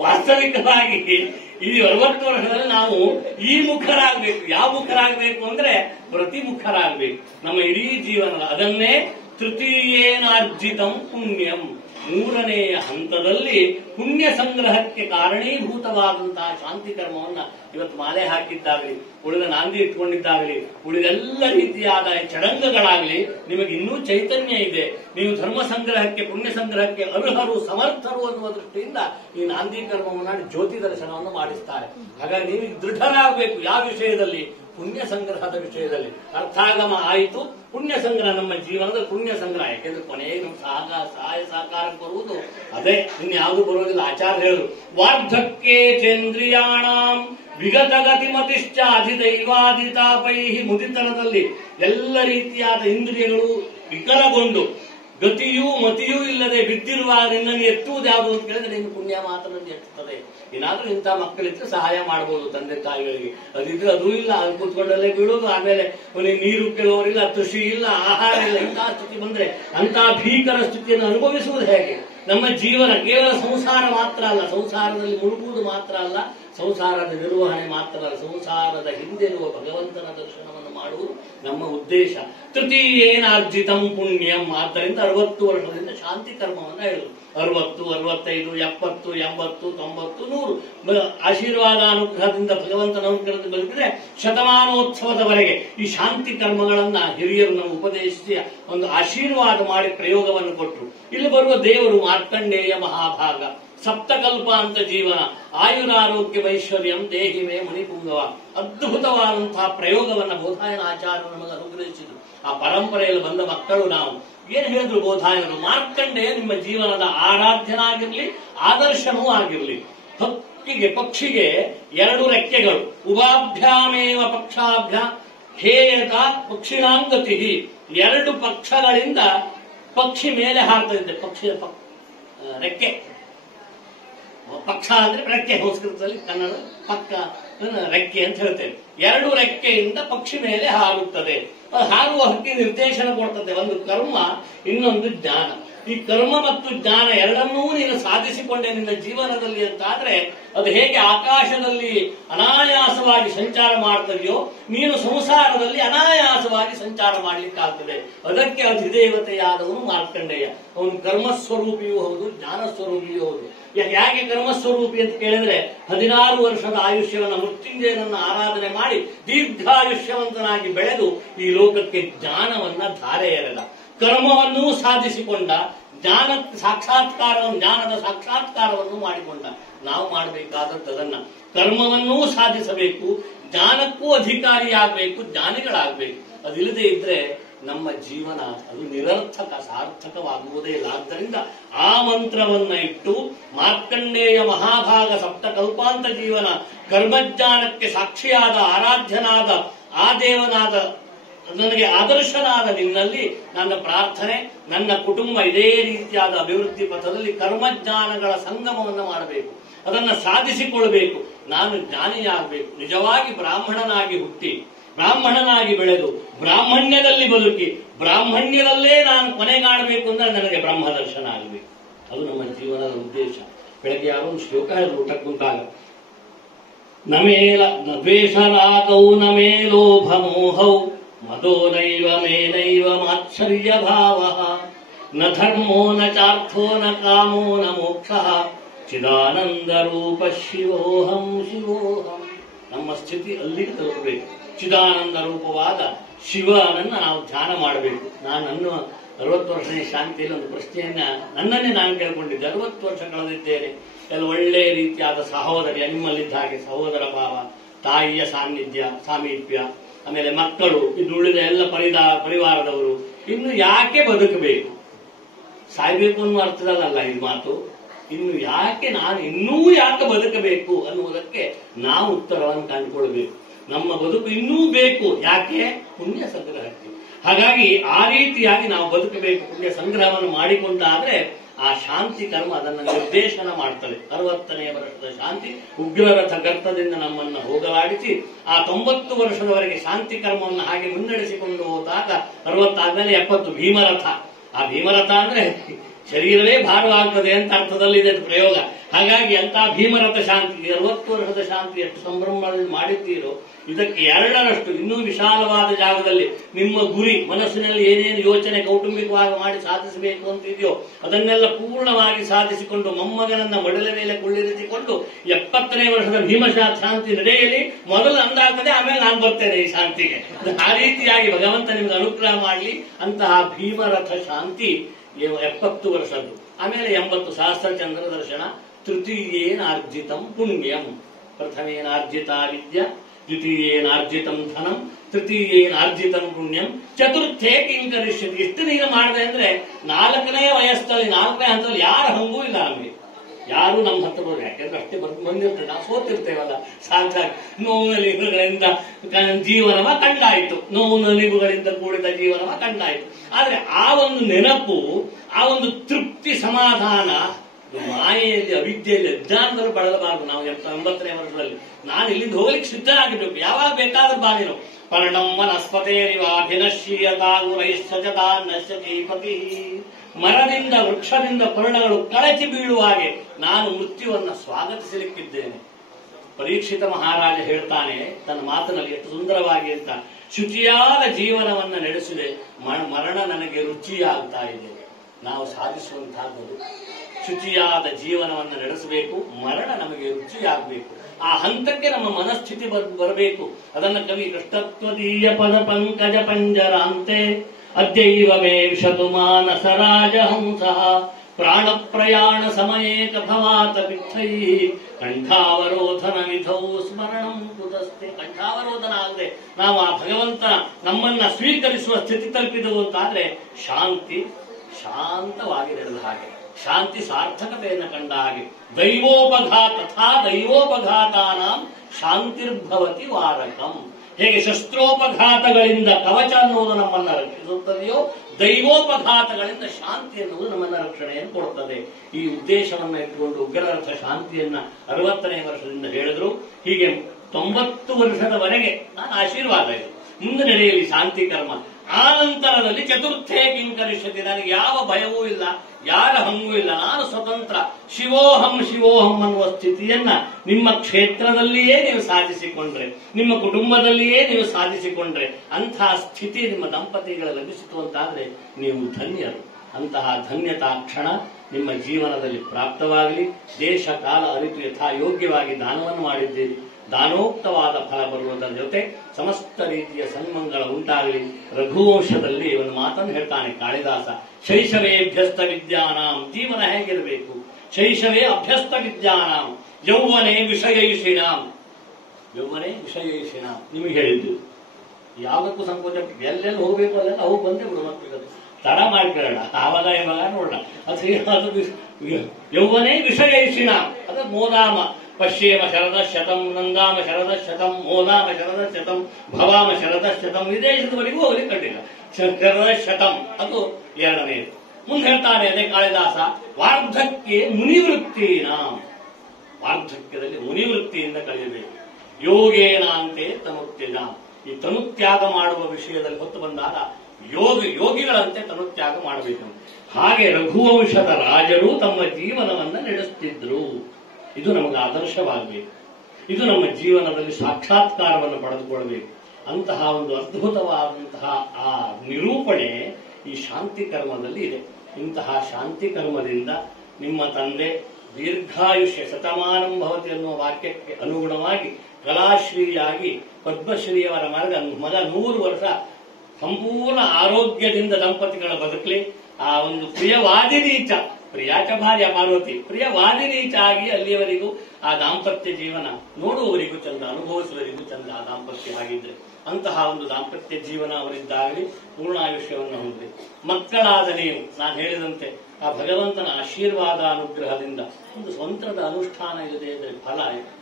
ವಾಸ್ತವಿಕವಾಗಿ ಈ 60 ವರ್ಷದಲ್ಲಿ ನಾವು ಈ ಮುಖರಾಗಬೇಕು. ಯಾವ ಮುಖರಾಗಬೇಕು ಅಂದ್ರೆ ಪ್ರತಿಮುಖರಾಗಬೇಕು. ನಮ್ಮ ಇಡೀ ಜೀವನ ಅದನ್ನೇ ತೃತೀಯೇನಾರ್ಜಿತಂ ಪುಣ್ಯಂ, 3ನೆಯ ಹಂತದಲ್ಲಿ ಪುಣ್ಯ ಸಂಗ್ರಹಕ್ಕೆ ಕಾರಣೀಭೂತವಾದಂತಹ ಶಾಂತಿ ಕರ್ಮವನ್ನ ಇವತ್ತು ಮಾಲೆ ಹಾಕಿದ್ದಾಗಲಿ, ಉಳಿದ ನಾಂದಿ ಇಟ್ಕೊಂಡಿದ್ದಾಗಲಿ, ಉಳಿದೆಲ್ಲ ರೀತಿಯಾದ ಚಡಂಗಗಳಾಗಲಿ ನಿಮಗೆ ಇನ್ನೂ ಚೈತನ್ಯ ಇದೆ. ನೀವು ಧರ್ಮ ಸಂಗ್ರಹಕ್ಕೆ, ಪುಣ್ಯ ಸಂಗ್ರಹಕ್ಕೆ ಅರ್ಹರು, ಸಮರ್ಥರು ಅನ್ನುವ ದೃಷ್ಟಿಯಿಂದ ಈ ನಾಂದಿ ಕರ್ಮವನ್ನು ಜ್ಯೋತಿ ದರ್ಶನವನ್ನು ಮಾಡಿಸ್ತಾರೆ. ಹಾಗಾಗಿ ನೀವು ದೃಢರಾಗಬೇಕು. ಯಾವ ವಿಷಯದಲ್ಲಿ? ಪುಣ್ಯ ಸಂಗ್ರಹದ ವಿಷಯದಲ್ಲಿ. ಅರ್ಥಾಗಮ ಆಯಿತು, ಪುಣ್ಯ ಸಂಗ್ರಹ ನಮ್ಮ ಜೀವನದ ಪುಣ್ಯ ಸಂಗ್ರಹ. ಯಾಕೆಂದ್ರೆ ಕೊನೆಗೆ ನಮ್ಮ ಸಹಾಯ ಸಹಕಾರ ಬರುವುದು ಅದೇ, ಇನ್ಯಾವುದು ಬರುವುದಿಲ್ಲ. ಆಚಾರ್ಯ ಹೇಳಿದ್ರು, ವಾರ್ಧಕ್ಕೆ ಚೇಂದ್ರಿಯಾಣಾಂ ವಿಗತ ಗತಿಮತಿಶ್ಚ ಅಧಿದೈವಾದಿತಾಪೈ. ಮುದಿತನದಲ್ಲಿ ಎಲ್ಲ ರೀತಿಯಾದ ಇಂದ್ರಿಯಗಳು ವಿಕಲಗೊಂಡು ಗತಿಯೂ ಮತಿಯೂ ಇಲ್ಲದೆ ಬಿದ್ದಿರುವಾಗ ನಿನ್ನನ್ನು ಎತ್ತುವುದು ಯಾವುದು ಅಂತ ಕೇಳಿದ್ರೆ ನೀನು ಪುಣ್ಯ ಮಾತನ್ನು ಎತ್ತುತ್ತದೆ. ಏನಾದ್ರೂ ಇಂಥ ಮಕ್ಕಳಿದ್ರೆ ಸಹಾಯ ಮಾಡಬಹುದು ತಂದೆ ತಾಯಿಗಳಿಗೆ. ಅದಿದ್ರೆ ಅದೂ ಇಲ್ಲ, ಅದು ಕೂತ್ಕೊಂಡಲ್ಲೇ ಬೀಳೋದು. ಆಮೇಲೆ ನೀರು ಕೇಳುವವರಿಲ್ಲ, ಕೃಷಿ ಇಲ್ಲ, ಆಹಾರ ಇಲ್ಲ. ಇಂತಹ ಸ್ಥಿತಿ ಬಂದ್ರೆ ಅಂತಹ ಭೀಕರ ಸ್ಥಿತಿಯನ್ನು ಅನುಭವಿಸುವುದು ಹೇಗೆ? ನಮ್ಮ ಜೀವನ ಕೇವಲ ಸಂಸಾರ ಮಾತ್ರ ಅಲ್ಲ, ಸಂಸಾರದಲ್ಲಿ ಮುಳುಗುವುದು ಮಾತ್ರ ಅಲ್ಲ, ಸಂಸಾರದ ನಿರ್ವಹಣೆ ಮಾತ್ರ ಅಲ್ಲ, ಸಂಸಾರದ ಹಿಂದಿರುವ ಭಗವಂತನ ದರ್ಶನವನ್ನು ಮಾಡುವುದು ನಮ್ಮ ಉದ್ದೇಶ. ತೃತೀಯೇನಾರ್ಜಿತಂ ಪುಣ್ಯಂ. ಆದ್ದರಿಂದ 60 ವರ್ಷದಿಂದ ಶಾಂತಿ ಕರ್ಮವನ್ನು ಹೇಳಿದ್ರು. 60, 65, 70, 80, 90, 100 ಆಶೀರ್ವಾದ ಅನುಗ್ರಹದಿಂದ, ಭಗವಂತನ ಅನುಗ್ರಹದಿಂದ ಬದುಕಿದ್ರೆ ಶತಮಾನೋತ್ಸವದವರೆಗೆ ಈ ಶಾಂತಿ ಕರ್ಮಗಳನ್ನ ಹಿರಿಯರು ನಾವು ಉಪದೇಶಿಸಿ ಒಂದು ಆಶೀರ್ವಾದ ಮಾಡಿ ಪ್ರಯೋಗವನ್ನು ಕೊಟ್ಟರು. ಇಲ್ಲಿ ಬರುವ ದೇವರು ಮಾರ್ಕಂಡೇಯ ಮಹಾಭಾಗ, ಸಪ್ತಕಲ್ಪ ಅಂತ ಜೀವನ, ಆಯುರಾರೋಗ್ಯವೈಶ್ವರ್ಯಂ ದೇಹಿಮೆ ಮುನಿಪುಂಗವ. ಅದ್ಭುತವಾದಂತಹ ಪ್ರಯೋಗವನ್ನ ಬೋಧಾಯನ ಆಚಾರ್ಯರು ನಮಗೆ ಅನುಗ್ರಹಿಸಿದ್ರು. ಆ ಪರಂಪರೆಯಲ್ಲಿ ಬಂದ ಮಕ್ಕಳು ನಾವು. ಏನ್ ಹೇಳಿದ್ರು ಬೋಧಾಯನರು? ಮಾರ್ಕಂಡೇಯ ನಿಮ್ಮ ಜೀವನದ ಆರಾಧ್ಯನಾಗಿರ್ಲಿ, ಆದರ್ಶನೂ ಆಗಿರ್ಲಿ. ಪಕ್ಷಿಗೆ 2 ರೆಕ್ಕೆಗಳು. ಉಭಾಭ್ಯಾಮೇವ ಪಕ್ಷಾಭ್ಯ ಹೇಯತ ಪಕ್ಷಿಣಾಂಗತಿ. 2 ಪಕ್ಷಗಳಿಂದ ಪಕ್ಷಿ ಮೇಲೆ ಹಾರ್ತದೆ. ಪಕ್ಷಿಯ ರೆಕ್ಕೆ, ಪಕ್ಷ ಅಂದ್ರೆ ರೆಕ್ಕೆ, ಸಂಸ್ಕೃತದಲ್ಲಿ, ಕನ್ನಡ ಪಕ್ಕ ರೆಕ್ಕೆ ಅಂತ ಹೇಳ್ತೇವೆ. 2 ರೆಕ್ಕೆಯಿಂದ ಪಕ್ಷಿ ಮೇಲೆ ಹಾರುತ್ತದೆ. ಹಾರುವ ಹಕ್ಕಿ ನಿರ್ದೇಶನ ಕೊಡ್ತದೆ. ಒಂದು ಕರ್ಮ, ಇನ್ನೊಂದು ಜ್ಞಾನ. ಈ ಕರ್ಮ ಮತ್ತು ಜ್ಞಾನ ಎರಡನ್ನೂ ನೀನು ಸಾಧಿಸಿಕೊಂಡೆ ನಿನ್ನ ಜೀವನದಲ್ಲಿ ಅಂತಾದ್ರೆ ಅದು ಹೇಗೆ ಆಕಾಶದಲ್ಲಿ ಅನಾಯಾಸವಾಗಿ ಸಂಚಾರ ಮಾಡ್ತದೆಯೋ ನೀನು ಸಂಸಾರದಲ್ಲಿ ಅನಾಯಾಸವಾಗಿ ಸಂಚಾರ ಮಾಡ್ಲಿಕ್ಕಾಗ್ತದೆ. ಅದಕ್ಕೆ ಅಧಿದೇವತೆಯಾದವನು ಮಾರ್ಕಂಡೇಯ. ಅವನು ಕರ್ಮಸ್ವರೂಪಿಯೂ ಹೌದು, ಜ್ಞಾನ ಸ್ವರೂಪಿಯೂ ಹೌದು. ಹೇಗೆ ಕರ್ಮಸ್ವರೂಪಿ ಅಂತ ಕೇಳಿದ್ರೆ 16 ವರ್ಷದ ಆಯುಷ್ಯವನ್ನು ಮೃತ್ಯುಂಜಯನನ್ನು ಆರಾಧನೆ ಮಾಡಿ ದೀರ್ಘಾಯುಷ್ಯವಂತನಾಗಿ ಬೆಳೆದು ಈ ಲೋಕಕ್ಕೆ ಜ್ಞಾನವನ್ನ ಧಾರೆ ಎರೆದ. ಕರ್ಮವನ್ನೂ ಸಾಧಿಸಿಕೊಂಡ, ಜ್ಞಾನದ ಸಾಕ್ಷಾತ್ಕಾರವನ್ನು ಮಾಡಿಕೊಂಡ. ನಾವು ಮಾಡಬೇಕಾದದ್ದು ಅದನ್ನ. ಕರ್ಮವನ್ನೂ ಸಾಧಿಸಬೇಕು, ಜ್ಞಾನಕ್ಕೂ ಅಧಿಕಾರಿಯಾಗಬೇಕು, ಜ್ಞಾನಿಗಳಾಗಬೇಕು. ಅದಿಲ್ಲದೆ ಇದ್ರೆ ನಮ್ಮ ಜೀವನ ಅದು ನಿರರ್ಥಕ, ಸಾರ್ಥಕವಾಗುವುದೇ ಇಲ್ಲ. ಆದ್ದರಿಂದ ಆ ಮಂತ್ರವನ್ನ ಇಟ್ಟು ಮಾರ್ಕಂಡೇಯ ಮಹಾಭಾಗ ಸಪ್ತಕಲ್ಪಾಂತ ಜೀವನ ಕರ್ಮಜ್ಞಾನಕ್ಕೆ ಸಾಕ್ಷಿಯಾದ, ಆರಾಧ್ಯನಾದ, ಆ ದೇವನಾದ, ನನಗೆ ಆದರ್ಶನಾದ ನಿನ್ನಲ್ಲಿ ನನ್ನ ಪ್ರಾರ್ಥನೆ, ನನ್ನ ಕುಟುಂಬ ಇದೇ ರೀತಿಯಾದ ಅಭಿವೃದ್ಧಿ ಪಥದಲ್ಲಿ ಕರ್ಮಜ್ಞಾನಗಳ ಸಂಗಮವನ್ನು ಮಾಡಬೇಕು, ಅದನ್ನು ಸಾಧಿಸಿಕೊಳ್ಳಬೇಕು. ನಾನು ಜ್ಞಾನಿಯಾಗಬೇಕು, ನಿಜವಾಗಿ ಬ್ರಾಹ್ಮಣನಾಗಿ ಹುಟ್ಟಿ, ಬ್ರಾಹ್ಮಣನಾಗಿ ಬೆಳೆದು, ಬ್ರಾಹ್ಮಣ್ಯದಲ್ಲಿ ಬದುಕಿ, ಬ್ರಾಹ್ಮಣ್ಯದಲ್ಲೇ ನಾನು ಕೊನೆಗಾಣಬೇಕು ಅಂದ್ರೆ ನನಗೆ ಬ್ರಹ್ಮ ದರ್ಶನ ಆಗಬೇಕು. ಅದು ನಮ್ಮ ಜೀವನದ ಉದ್ದೇಶ. ಬೆಳಗ್ಗೆ ಯಾರೋ ಒಂದು ಶ್ಲೋಕ ಹೇಳಿದ್ರು ಊಟಕ್ಕೆ ಕುಂತಾಗ, ನಮೇಲ ನ ದ್ವೇಷರಾಗೌ ನಮೇ ಲೋಭ ಮೋಹೌ ಮದೋ ನೈವ ಮೇನೈವ ಮಾತ್ಸರ್ಯ ಭಾವ ನ ಧರ್ಮೋ ನ ಚಾರ್ಥೋ ನ ಕಾಮೋ ನ ಮೋಕ್ಷ ಚಿದಾನಂದ ರೂಪ ಶಿವೋಹಂ ಶಿವೋಹಂ. ನಮ್ಮ ಸ್ಥಿತಿ ಅಲ್ಲಿಗೆ ತಲುಪಬೇಕು. ಚಿದಾನಂದ ರೂಪವಾದ ಶಿವನನ್ನ ನಾವು ಧ್ಯಾನ ಮಾಡಬೇಕು. ನಾನು 60 ವರ್ಷದ ಶಾಂತಿಯಲ್ಲಿ ಒಂದು ಪ್ರಶ್ನೆಯನ್ನ ನನ್ನನ್ನೇ ನಾನು ಕೇಳ್ಕೊಂಡಿದ್ದೆ. 60 ವರ್ಷ ಕಳೆದಿದ್ದೇನೆ, ಎಲ್ಲ ಒಳ್ಳೆ ರೀತಿಯಾದ ಸಹೋದರಿಯ, ನಿಮ್ಮಲ್ಲಿದ್ದ ಹಾಗೆ ಸಹೋದರ ಭಾವ, ತಾಯಿಯ ಸಾಮೀಪ್ಯ, ಆಮೇಲೆ ಮಕ್ಕಳು, ಇನ್ನುಳಿದ ಎಲ್ಲ ಪರಿವಾರದವರು, ಇನ್ನು ಯಾಕೆ ಬದುಕಬೇಕು? ಸಾಯ್ಬೇಕು ಅನ್ನುವ ಅರ್ಥದಲ್ಲ ಇದು ಮಾತು. ಇನ್ನು ಯಾಕೆ ನಾನು ಇನ್ನೂ ಯಾಕೆ ಬದುಕಬೇಕು ಅನ್ನುವುದಕ್ಕೆ ನಾವು ಉತ್ತರವನ್ನು ಕಂಡುಕೊಳ್ಬೇಕು. ನಮ್ಮ ಬದುಕು ಇನ್ನೂ ಬೇಕು. ಯಾಕೆ? ಪುಣ್ಯ ಸಂಗ್ರಹಕ್ಕೆ. ಹಾಗಾಗಿ ಆ ರೀತಿಯಾಗಿ ನಾವು ಬದುಕಬೇಕು. ಪುಣ್ಯ ಸಂಗ್ರಹವನ್ನು ಮಾಡಿಕೊಂಡಾದ್ರೆ ಆ ಶಾಂತಿ ಕರ್ಮ ಅದನ್ನು ನಿರ್ದೇಶನ ಮಾಡ್ತದೆ. 60ನೇ ವರ್ಷದ ಶಾಂತಿ ಉಗ್ರರಥ ಗರ್ತದಿಂದ ನಮ್ಮನ್ನು ಹೋಗಲಾಡಿಸಿ ಆ 90 ವರ್ಷದವರೆಗೆ ಶಾಂತಿ ಕರ್ಮವನ್ನು ಹಾಗೆ ಮುನ್ನಡೆಸಿಕೊಂಡು ಹೋದಾಗ 60 ಆದ್ಮೇಲೆ 70 ಭೀಮರಥ. ಆ ಭೀಮರಥ ಅಂದ್ರೆ ಶರೀರವೇ ಭಾರವಾಗ್ತದೆ ಅಂತ ಅರ್ಥದಲ್ಲಿದೆ ಪ್ರಯೋಗ. ಹಾಗಾಗಿ ಅಂತ ಭೀಮರಥ ಶಾಂತಿ, 60 ವರ್ಷದ ಶಾಂತಿ ಎಷ್ಟು ಸಂಭ್ರಮದಲ್ಲಿ ಮಾಡಿದ್ದೀರೋ ಇದಕ್ಕೆ 2ರಷ್ಟು ಇನ್ನೂ ವಿಶಾಲವಾದ ಜಾಗದಲ್ಲಿ ನಿಮ್ಮ ಗುರಿ, ಮನಸ್ಸಿನಲ್ಲಿ ಏನೇನು ಯೋಚನೆ ಕೌಟುಂಬಿಕವಾಗಿ ಮಾಡಿ ಸಾಧಿಸಬೇಕು ಅಂತಿದೆಯೋ ಅದನ್ನೆಲ್ಲ ಪೂರ್ಣವಾಗಿ ಸಾಧಿಸಿಕೊಂಡು ಮೊಮ್ಮಗನನ್ನ ಮಡಲ ಮೇಲೆ ಕೊಳ್ಳಿರಿಸಿಕೊಂಡು 70ನೇ ವರ್ಷದ ಭೀಮಶಾಂತಿ ನಡೆಯಲಿ. ಮೊದಲು ಅಂದಾಗ್ತದೆ, ಆಮೇಲೆ ನಾನು ಬರ್ತೇನೆ ಈ ಶಾಂತಿಗೆ. ಆ ರೀತಿಯಾಗಿ ಭಗವಂತ ನಿಮ್ಗೆ ಅನುಗ್ರಹ ಮಾಡಲಿ. ಅಂತಹ ಭೀಮರಥ ಶಾಂತಿ 70 ವರ್ಷದ್ದು. ಆಮೇಲೆ 80 ಸಹಸ್ರಚಂದ್ರ ದರ್ಶನ. ತೃತೀಯೇನಾರ್ಜಿತಂ ಪುಣ್ಯಂ. ಪ್ರಥಮೇನಾರ್ಜಿತ ವಿದ್ಯಾ, ದ್ವಿತೀಯೇನಾರ್ಜಿತಂ ಧನಂ, ತೃತೀಯೇನಾರ್ಜಿತಂ ಪುಣ್ಯಂ, ಚತುರ್ಥೇ ಕಿಂಕರಿಷ್ಯತಿ. ಎಷ್ಟು ನೀನು ಮಾಡಿದೆ ಅಂದ್ರೆ 4ನೇ ವಯಸ್ಸಲ್ಲಿ 4ನೇ ಹಂತದಲ್ಲಿ ಯಾರ ಹಂಗೂ ಇಲ್ಲ ನಮಗೆ. ಯಾರು ನಮ್ಮ ಹತ್ರ ಬರೋದು, ಯಾಕೆಂದ್ರೆ ಅಷ್ಟೇ ಬಂದಿರ್ತೇವೆ, ನಾವು ಸೋತಿರ್ತೇವಲ್ಲ. ಸಾಕಾಗಿ ನೋವು ನಲಿವುಗಳಿಂದ ಜೀವನವ ಕಂಡಾಯಿತು, ನೋವು ನಲಿವುಗಳಿಂದ ಕೂಡಿದ ಜೀವನವ ಕಂಡಾಯಿತು. ಆದ್ರೆ ಆ ಒಂದು ನೆನಪು, ಆ ಒಂದು ತೃಪ್ತಿ, ಸಮಾಧಾನ ಮಾಯೆಯಲ್ಲಿ, ಅವಿದ್ಯೆಯಲ್ಲಿ, ಅಜ್ಞಾನದಲ್ಲಿ ಬಳಲಬಾರದು. ನಾವು 80ನೇ ವರ್ಷದಲ್ಲಿ ನಾನು ಇಲ್ಲಿಂದ ಹೋಗ್ಲಿಕ್ಕೆ ಸಿದ್ಧರಾಗಿರ್ಬೇಕು. ಯಾವಾಗ ಬೇಕಾದ್ರೂ ಬಾಗಿರು ಪರ್ಣಂ ವನಸ್ಪತೇರಿವಾಭಿನಶ್ಯತಾಗುರೈಶ್ಚತಾನ್ನಶ್ಯತಿ. ಮರದಿಂದ, ವೃಕ್ಷದಿಂದ ಪರ್ಣಗಳು ಕಳಚಿ ಬೀಳುವ ಹಾಗೆ ನಾನು ಮೃತ್ಯುವನ್ನು ಸ್ವಾಗತಿಸಲಿಕ್ಕಿದ್ದೇನೆ. ಪರೀಕ್ಷಿತ ಮಹಾರಾಜ ಹೇಳ್ತಾನೆ ತನ್ನ ಮಾತಿನಲ್ಲಿ ಎಷ್ಟು ಸುಂದರವಾಗಿ ಅಂತ, ಶುಚಿಯಾದ ಜೀವನವನ್ನು ನಡೆಸಿದೆ, ಮರಣ ನನಗೆ ರುಚಿಯಾಗ್ತಾ ಇದೆ. ನಾವು ಸಾಧಿಸುವಂತಹದ್ದು ಶುಚಿಯಾದ ಜೀವನವನ್ನು ನಡೆಸಬೇಕು, ಮರಣ ನಮಗೆ ರುಚಿಯಾಗಬೇಕು. ಆ ಹಂತಕ್ಕೆ ನಮ್ಮ ಮನಸ್ಥಿತಿ ಬರಬೇಕು. ಅದನ್ನ ಕವಿ ಕೃಷ್ಣತ್ವದೀಯ ಪದ ಪಂಕಜ ಪಂಜರಾಂತೆ ಅದ್ಯೈವ ಮೇ ವಿಶತು ಮಾನಸ ರಾಜಹಂಸಃ ಪ್ರಾಣ ಪ್ರಯಾಣ ಸಮಯೇ ಕಥವಾತ ವಿಥೈ ಕಂಠಾವರೋಧನ ವಿಧೌ ಸ್ಮರಣಂ ಕುತಸ್ತೆ. ಕಂಠಾವರೋಧನ ಆಗದೆ ನಾವು ಆ ಭಗವಂತ ನಮ್ಮನ್ನ ಸ್ವೀಕರಿಸುವ ಸ್ಥಿತಿ ತಲುಪಿದವು ಅಂತಾದ್ರೆ ಶಾಂತಿ ಶಾಂತವಾಗಿ ನಡೆದ ಹಾಗೆ, ಶಾಂತಿ ಸಾರ್ಥಕತೆಯನ್ನು ಕಂಡ ಹಾಗೆ. ದೈವೋಪಘಾತಾನಾಂ ಶಾಂತಿರ್ಭವತಿ ವಾರಕಂ. ಹೇಗೆ ಶಸ್ತ್ರೋಪಘಾತಗಳಿಂದ ಕವಚ ಅನ್ನುವುದು ನಮ್ಮನ್ನ ರಕ್ಷಿಸುತ್ತದೆಯೋ, ದೈವೋಪಘಾತಗಳಿಂದ ಶಾಂತಿ ಎನ್ನುವುದು ನಮ್ಮನ್ನ ರಕ್ಷಣೆಯನ್ನು ಕೊಡುತ್ತದೆ. ಈ ಉದ್ದೇಶವನ್ನು ಇಟ್ಟುಕೊಂಡು ಉಗ್ರರಥ ಶಾಂತಿಯನ್ನ 60ನೇ ವರ್ಷದಿಂದ ಹೇಳಿದ್ರು. ಹೀಗೆ 90 ವರ್ಷದವರೆಗೆ ನಾನು ಆಶೀರ್ವಾದ ಇದು ಮುಂದೆ ನಡೆಯಲಿ ಶಾಂತಿ ಕರ್ಮ. ಆ ನಂತರದಲ್ಲಿ ಚತುರ್ಥೇ ಕಿಂಕರಿಷ್ಯತಿ. ನನಗೆ ಯಾವ ಭಯವೂ ಇಲ್ಲ, ಯಾರ ಹಂಗೂ ಇಲ್ಲ, ನಾನು ಸ್ವತಂತ್ರ. ಶಿವೋಹಂ ಶಿವೋಹಂ ಅನ್ನುವ ಸ್ಥಿತಿಯನ್ನ ನಿಮ್ಮ ಕ್ಷೇತ್ರದಲ್ಲಿಯೇ ನೀವು ಸಾಧಿಸಿಕೊಂಡ್ರೆ, ನಿಮ್ಮ ಕುಟುಂಬದಲ್ಲಿಯೇ ನೀವು ಸಾಧಿಸಿಕೊಂಡ್ರೆ, ಅಂತಹ ಸ್ಥಿತಿ ನಿಮ್ಮ ದಂಪತಿಗಳ ಲಭಿಸಿತು ಅಂತಾದ್ರೆ ನೀವು ಧನ್ಯರು. ಅಂತಹ ಧನ್ಯತಾ ಕ್ಷಣ ನಿಮ್ಮ ಜೀವನದಲ್ಲಿ ಪ್ರಾಪ್ತವಾಗಲಿ. ದೇಶ ಕಾಲ ಅರಿತು ಯಥಾ ಯೋಗ್ಯವಾಗಿ ದಾನವನ್ನು ಮಾಡಿದ್ದೀರಿ. ದಾನೋಕ್ತವಾದ ಫಲ ಬರುವುದರ ಜೊತೆ ಸಮಸ್ತ ರೀತಿಯ ಸನ್ಮಂಗಳ ಉಂಟಾಗಲಿ. ರಘುವಂಶದಲ್ಲಿ ಒಂದು ಮಾತನ್ನು ಹೇಳ್ತಾನೆ ಕಾಳಿದಾಸ, ಶೈಶವೇಭ್ಯಸ್ತ ವಿದ್ಯಾನಾಂ, ಜೀವನ ಹೇಗಿರಬೇಕು? ಶೈಶವೇ ಅಭ್ಯಸ್ತ ವಿದ್ಯಾನಾಂ, ಯೌವನೆ ವಿಷಯೈಷಿಣಾಂ. ಯೌವನೆ ವಿಷಯೈಷಿಣಾಂ ನಿಮಗೆ ಹೇಳಿದ್ದು, ಯಾವುದಕ್ಕೂ ಸಂಕೋಚ, ಎಲ್ಲೆಲ್ಲಿ ಹೋಗ್ಬೇಕು ಅಲ್ಲೆಲ್ಲ ಹೋಗಿ ಬಂದೇ ಬಿಡು, ಮತ್ತೆ ತಡ ಮಾಡ್ಕೊಳ್ಳೋಣ, ಆವಾಗ ಯಾವಾಗ ನೋಡೋಣ. ಅದು ಯೌವನೆ ವಿಷಯೈಷಿಣಾಂ, ಅದು ಮೋದಾಮ ಪಶ್ಯೇಮ ಶರದ ಶತಂ, ನಂದಾಮ ಶರದ ಶತಂ, ಮೋದಾಮ ಶರದ ಶತಂ, ಭವಾಮ ಶರದ ಶತಂ, ವಿದೇಶದವರೆಗೂ ಅವರಿಗೆ ಕಂಡಿಲ್ಲ. ಶರದ ಶತಂ ಅದು ಎರಡನೆಯದು. ಮುಂದೆ ಹೇಳ್ತಾನೆ ಅದೇ ಕಾಳಿದಾಸ, ವಾರ್ಧಕ್ಯ ಮುನಿವೃತ್ತಿನ, ವಾರ್ಧಕ್ಯದಲ್ಲಿ ಮುನಿವೃತ್ತಿಯಿಂದ ಕಳೆಯಬೇಕು. ಯೋಗೇನಾಂತೆ ತನುತ್ಯಜ, ಈ ತನುತ್ಯಾಗ ಮಾಡುವ ವಿಷಯದಲ್ಲಿ ಹೊತ್ತು ಬಂದಾಗ ಯೋಗಿಗಳಂತೆ ತನುತ್ಯಾಗ ಮಾಡಬೇಕು. ಹಾಗೆ ರಘುವಂಶದ ರಾಜರು ತಮ್ಮ ಜೀವನವನ್ನು ನಡೆಸುತ್ತಿದ್ರು. ಇದು ನಮಗೆ ಆದರ್ಶವಾಗಬೇಕು. ಇದು ನಮ್ಮ ಜೀವನದಲ್ಲಿ ಸಾಕ್ಷಾತ್ಕಾರವನ್ನು ಪಡೆದುಕೊಳ್ಳಬೇಕು. ಅಂತಹ ಒಂದು ಅದ್ಭುತವಾದಂತಹ ಆ ನಿರೂಪಣೆ ಈ ಶಾಂತಿ ಕರ್ಮದಲ್ಲಿ ಇದೆ. ಇಂತಹ ಶಾಂತಿ ಕರ್ಮದಿಂದ ನಿಮ್ಮ ತಂದೆ ದೀರ್ಘಾಯುಷ್ಯ, ಶತಮಾನಂ ಭವತಿ ಅನ್ನುವ ವಾಕ್ಯಕ್ಕೆ ಅನುಗುಣವಾಗಿ ಕಲಾಶ್ರೀಯಾಗಿ ಪದ್ಮಶ್ರೀಯವರ ಮಗ 100 ವರ್ಷ ಸಂಪೂರ್ಣ ಆರೋಗ್ಯದಿಂದ ದಂಪತಿಗಳ ಬದುಕಲಿ. ಆ ಒಂದು ಪ್ರಿಯವಾದಿನೀಚ, ಪ್ರಿಯಾಚ ಭಾರ್ಯ ಪಾರ್ವತಿ, ಪ್ರಿಯವಾದಿನೀಚ ಆಗಿ ಅಲ್ಲಿಯವರೆಗೂ ಆ ದಾಂಪತ್ಯ ಜೀವನ ನೋಡುವವರಿಗೂ ಚಂದ, ಅನುಭವಿಸುವವರಿಗೂ ಚಂದ ಆ ದಾಂಪತ್ಯ ಆಗಿದ್ರೆ ಅಂತಹ ಒಂದು ದಾಂಪತ್ಯ ಜೀವನ ಅವರಿದ್ದಾಗಲಿ, ಪೂರ್ಣಾಯುಷ್ಯವನ್ನು ಹೊಂದಲಿ. ಮಕ್ಕಳಾದ ನೀವು ನಾನು ಹೇಳಿದಂತೆ ಆ ಭಗವಂತನ ಆಶೀರ್ವಾದ ಅನುಗ್ರಹದಿಂದ ಒಂದು ಸ್ವಂತದ ಅನುಷ್ಠಾನ ಇಲ್ಲದೆ ಇದ್ರೆ ಫಲ,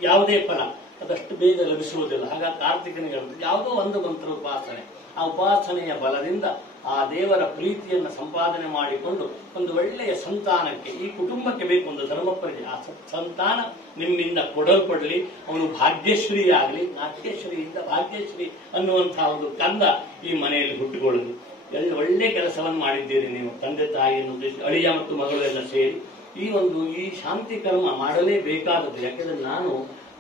ಯಾವುದೇ ಫಲ ಅದಷ್ಟು ಬೇಗ ಲಭಿಸುವುದಿಲ್ಲ. ಹಾಗಾಗಿ ಕಾರ್ತಿಕನಿಗೆ ಯಾವುದೋ ಒಂದು ಮಂತ್ರ ಉಪಾಸನೆ, ಆ ಉಪಾಸನೆಯ ಬಲದಿಂದ ಆ ದೇವರ ಪ್ರೀತಿಯನ್ನು ಸಂಪಾದನೆ ಮಾಡಿಕೊಂಡು ಒಂದು ಒಳ್ಳೆಯ ಸಂತಾನಕ್ಕೆ, ಈ ಕುಟುಂಬಕ್ಕೆ ಬೇಕು ಒಂದು ಧರ್ಮಪ್ರಜೆ, ಆ ಸಂತಾನ ನಿಮ್ಮಿಂದ ಕೊಡಲ್ಪಡಲಿ. ಅವನು ಭಾಗ್ಯಶ್ರೀ ಆಗಲಿ, ನಾಟ್ಯಶ್ರೀಯಿಂದ ಭಾಗ್ಯಶ್ರೀ ಅನ್ನುವಂತಹ ಒಂದು ಕಂದ ಈ ಮನೆಯಲ್ಲಿ ಹುಟ್ಟುಕೊಳ್ಳುದು. ಒಳ್ಳೆ ಕೆಲಸವನ್ನು ಮಾಡಿದ್ದೀರಿ ನೀವು, ತಂದೆ ತಾಯಿಯನ್ನು ಅಳಿಯ ಮತ್ತು ಮಗಳು ಎಲ್ಲ ಸೇರಿ ಈ ಶಾಂತಿ ಕರ್ಮ ಮಾಡಲೇಬೇಕಾದದ್ದು. ಯಾಕೆಂದ್ರೆ ನಾನು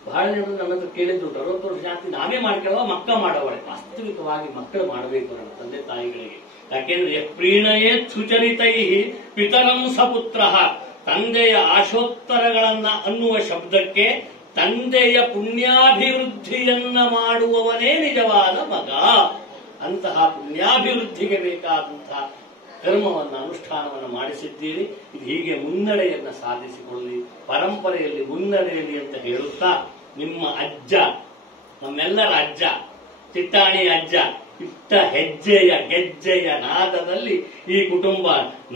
ಬಹಳ ಜನರು ನನ್ನ ಹತ್ರ ಕೇಳಿದ್ರು, 60 ವರ್ಷ ಶಾಂತಿ ನಾವೇ ಮಾಡ್ಕೊಳ್ಳುವ, ಮಕ್ಕ ಮಾಡವಳೆ. ವಾಸ್ತವಿಕವಾಗಿ ಮಕ್ಕಳು ಮಾಡಬೇಕು ನನ್ನ ತಂದೆ ತಾಯಿಗಳಿಗೆ. ಯಾಕೆಂದ್ರೆ ಪ್ರೀಣಯೇ ಸುಚರಿತೈ ಪಿತರಂ ಸಪುತ್ರ, ತಂದೆಯ ಆಶೋತ್ತರಗಳನ್ನ ಅನ್ನುವ ಶಬ್ದಕ್ಕೆ ತಂದೆಯ ಪುಣ್ಯಾಭಿವೃದ್ಧಿಯನ್ನ ಮಾಡುವವನೇ ನಿಜವಾದ ಮಗ. ಅಂತಹ ಪುಣ್ಯಾಭಿವೃದ್ಧಿಗೆ ಬೇಕಾದಂತಹ ಕರ್ಮವನ್ನು, ಅನುಷ್ಠಾನವನ್ನು ಮಾಡಿಸಿದ್ದೀರಿ. ಇದು ಹೀಗೆ ಮುನ್ನಡೆಯನ್ನ ಸಾಧಿಸಿಕೊಳ್ಳಿ, ಪರಂಪರೆಯಲ್ಲಿ ಮುನ್ನಡೆಯಲಿ ಅಂತ ಹೇಳುತ್ತಾ, ನಿಮ್ಮ ಅಜ್ಜ, ನಮ್ಮೆಲ್ಲರ ಅಜ್ಜ, ಚಿಟ್ಟಾಣಿ ಅಜ್ಜ ಇಟ್ಟ ಹೆಜ್ಜೆಯ ಗೆಜ್ಜೆಯ ನಾದದಲ್ಲಿ ಈ ಕುಟುಂಬ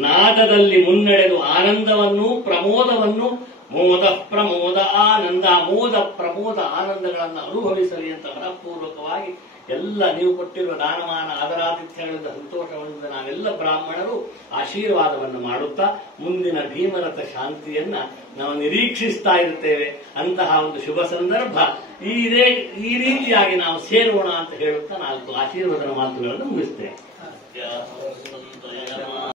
ನಾದದಲ್ಲಿ ಮುನ್ನಡೆದು ಆನಂದವನ್ನು, ಪ್ರಮೋದವನ್ನು, ಮೋದ ಪ್ರಮೋದ ಆನಂದ, ಮೋದ ಪ್ರಮೋದ ಆನಂದಗಳನ್ನು ಅನುಭವಿಸಲಿ ಅಂತ ಮನಪೂರ್ವಕವಾಗಿ ಎಲ್ಲ ನೀವು ಕೊಟ್ಟಿರುವ ದಾನಮಾನ ಆದರಾತಿಥ್ಯಗಳಿಂದ ಸಂತೋಷದಿಂದ ನಾವೆಲ್ಲ ಬ್ರಾಹ್ಮಣರು ಆಶೀರ್ವಾದವನ್ನು ಮಾಡುತ್ತಾ ಮುಂದಿನ ಭೀಮರಥ ಶಾಂತಿಯನ್ನ ನಾವು ನಿರೀಕ್ಷಿಸ್ತಾ ಇರ್ತೇವೆ. ಅಂತಹ ಒಂದು ಶುಭ ಸಂದರ್ಭ ಈ ರೀತಿಯಾಗಿ ನಾವು ಸೇರೋಣ ಅಂತ ಹೇಳುತ್ತಾ 4 ಆಶೀರ್ವಾದದ ಮಾತುಗಳನ್ನು ಮುಗಿಸ್ತೇವೆ.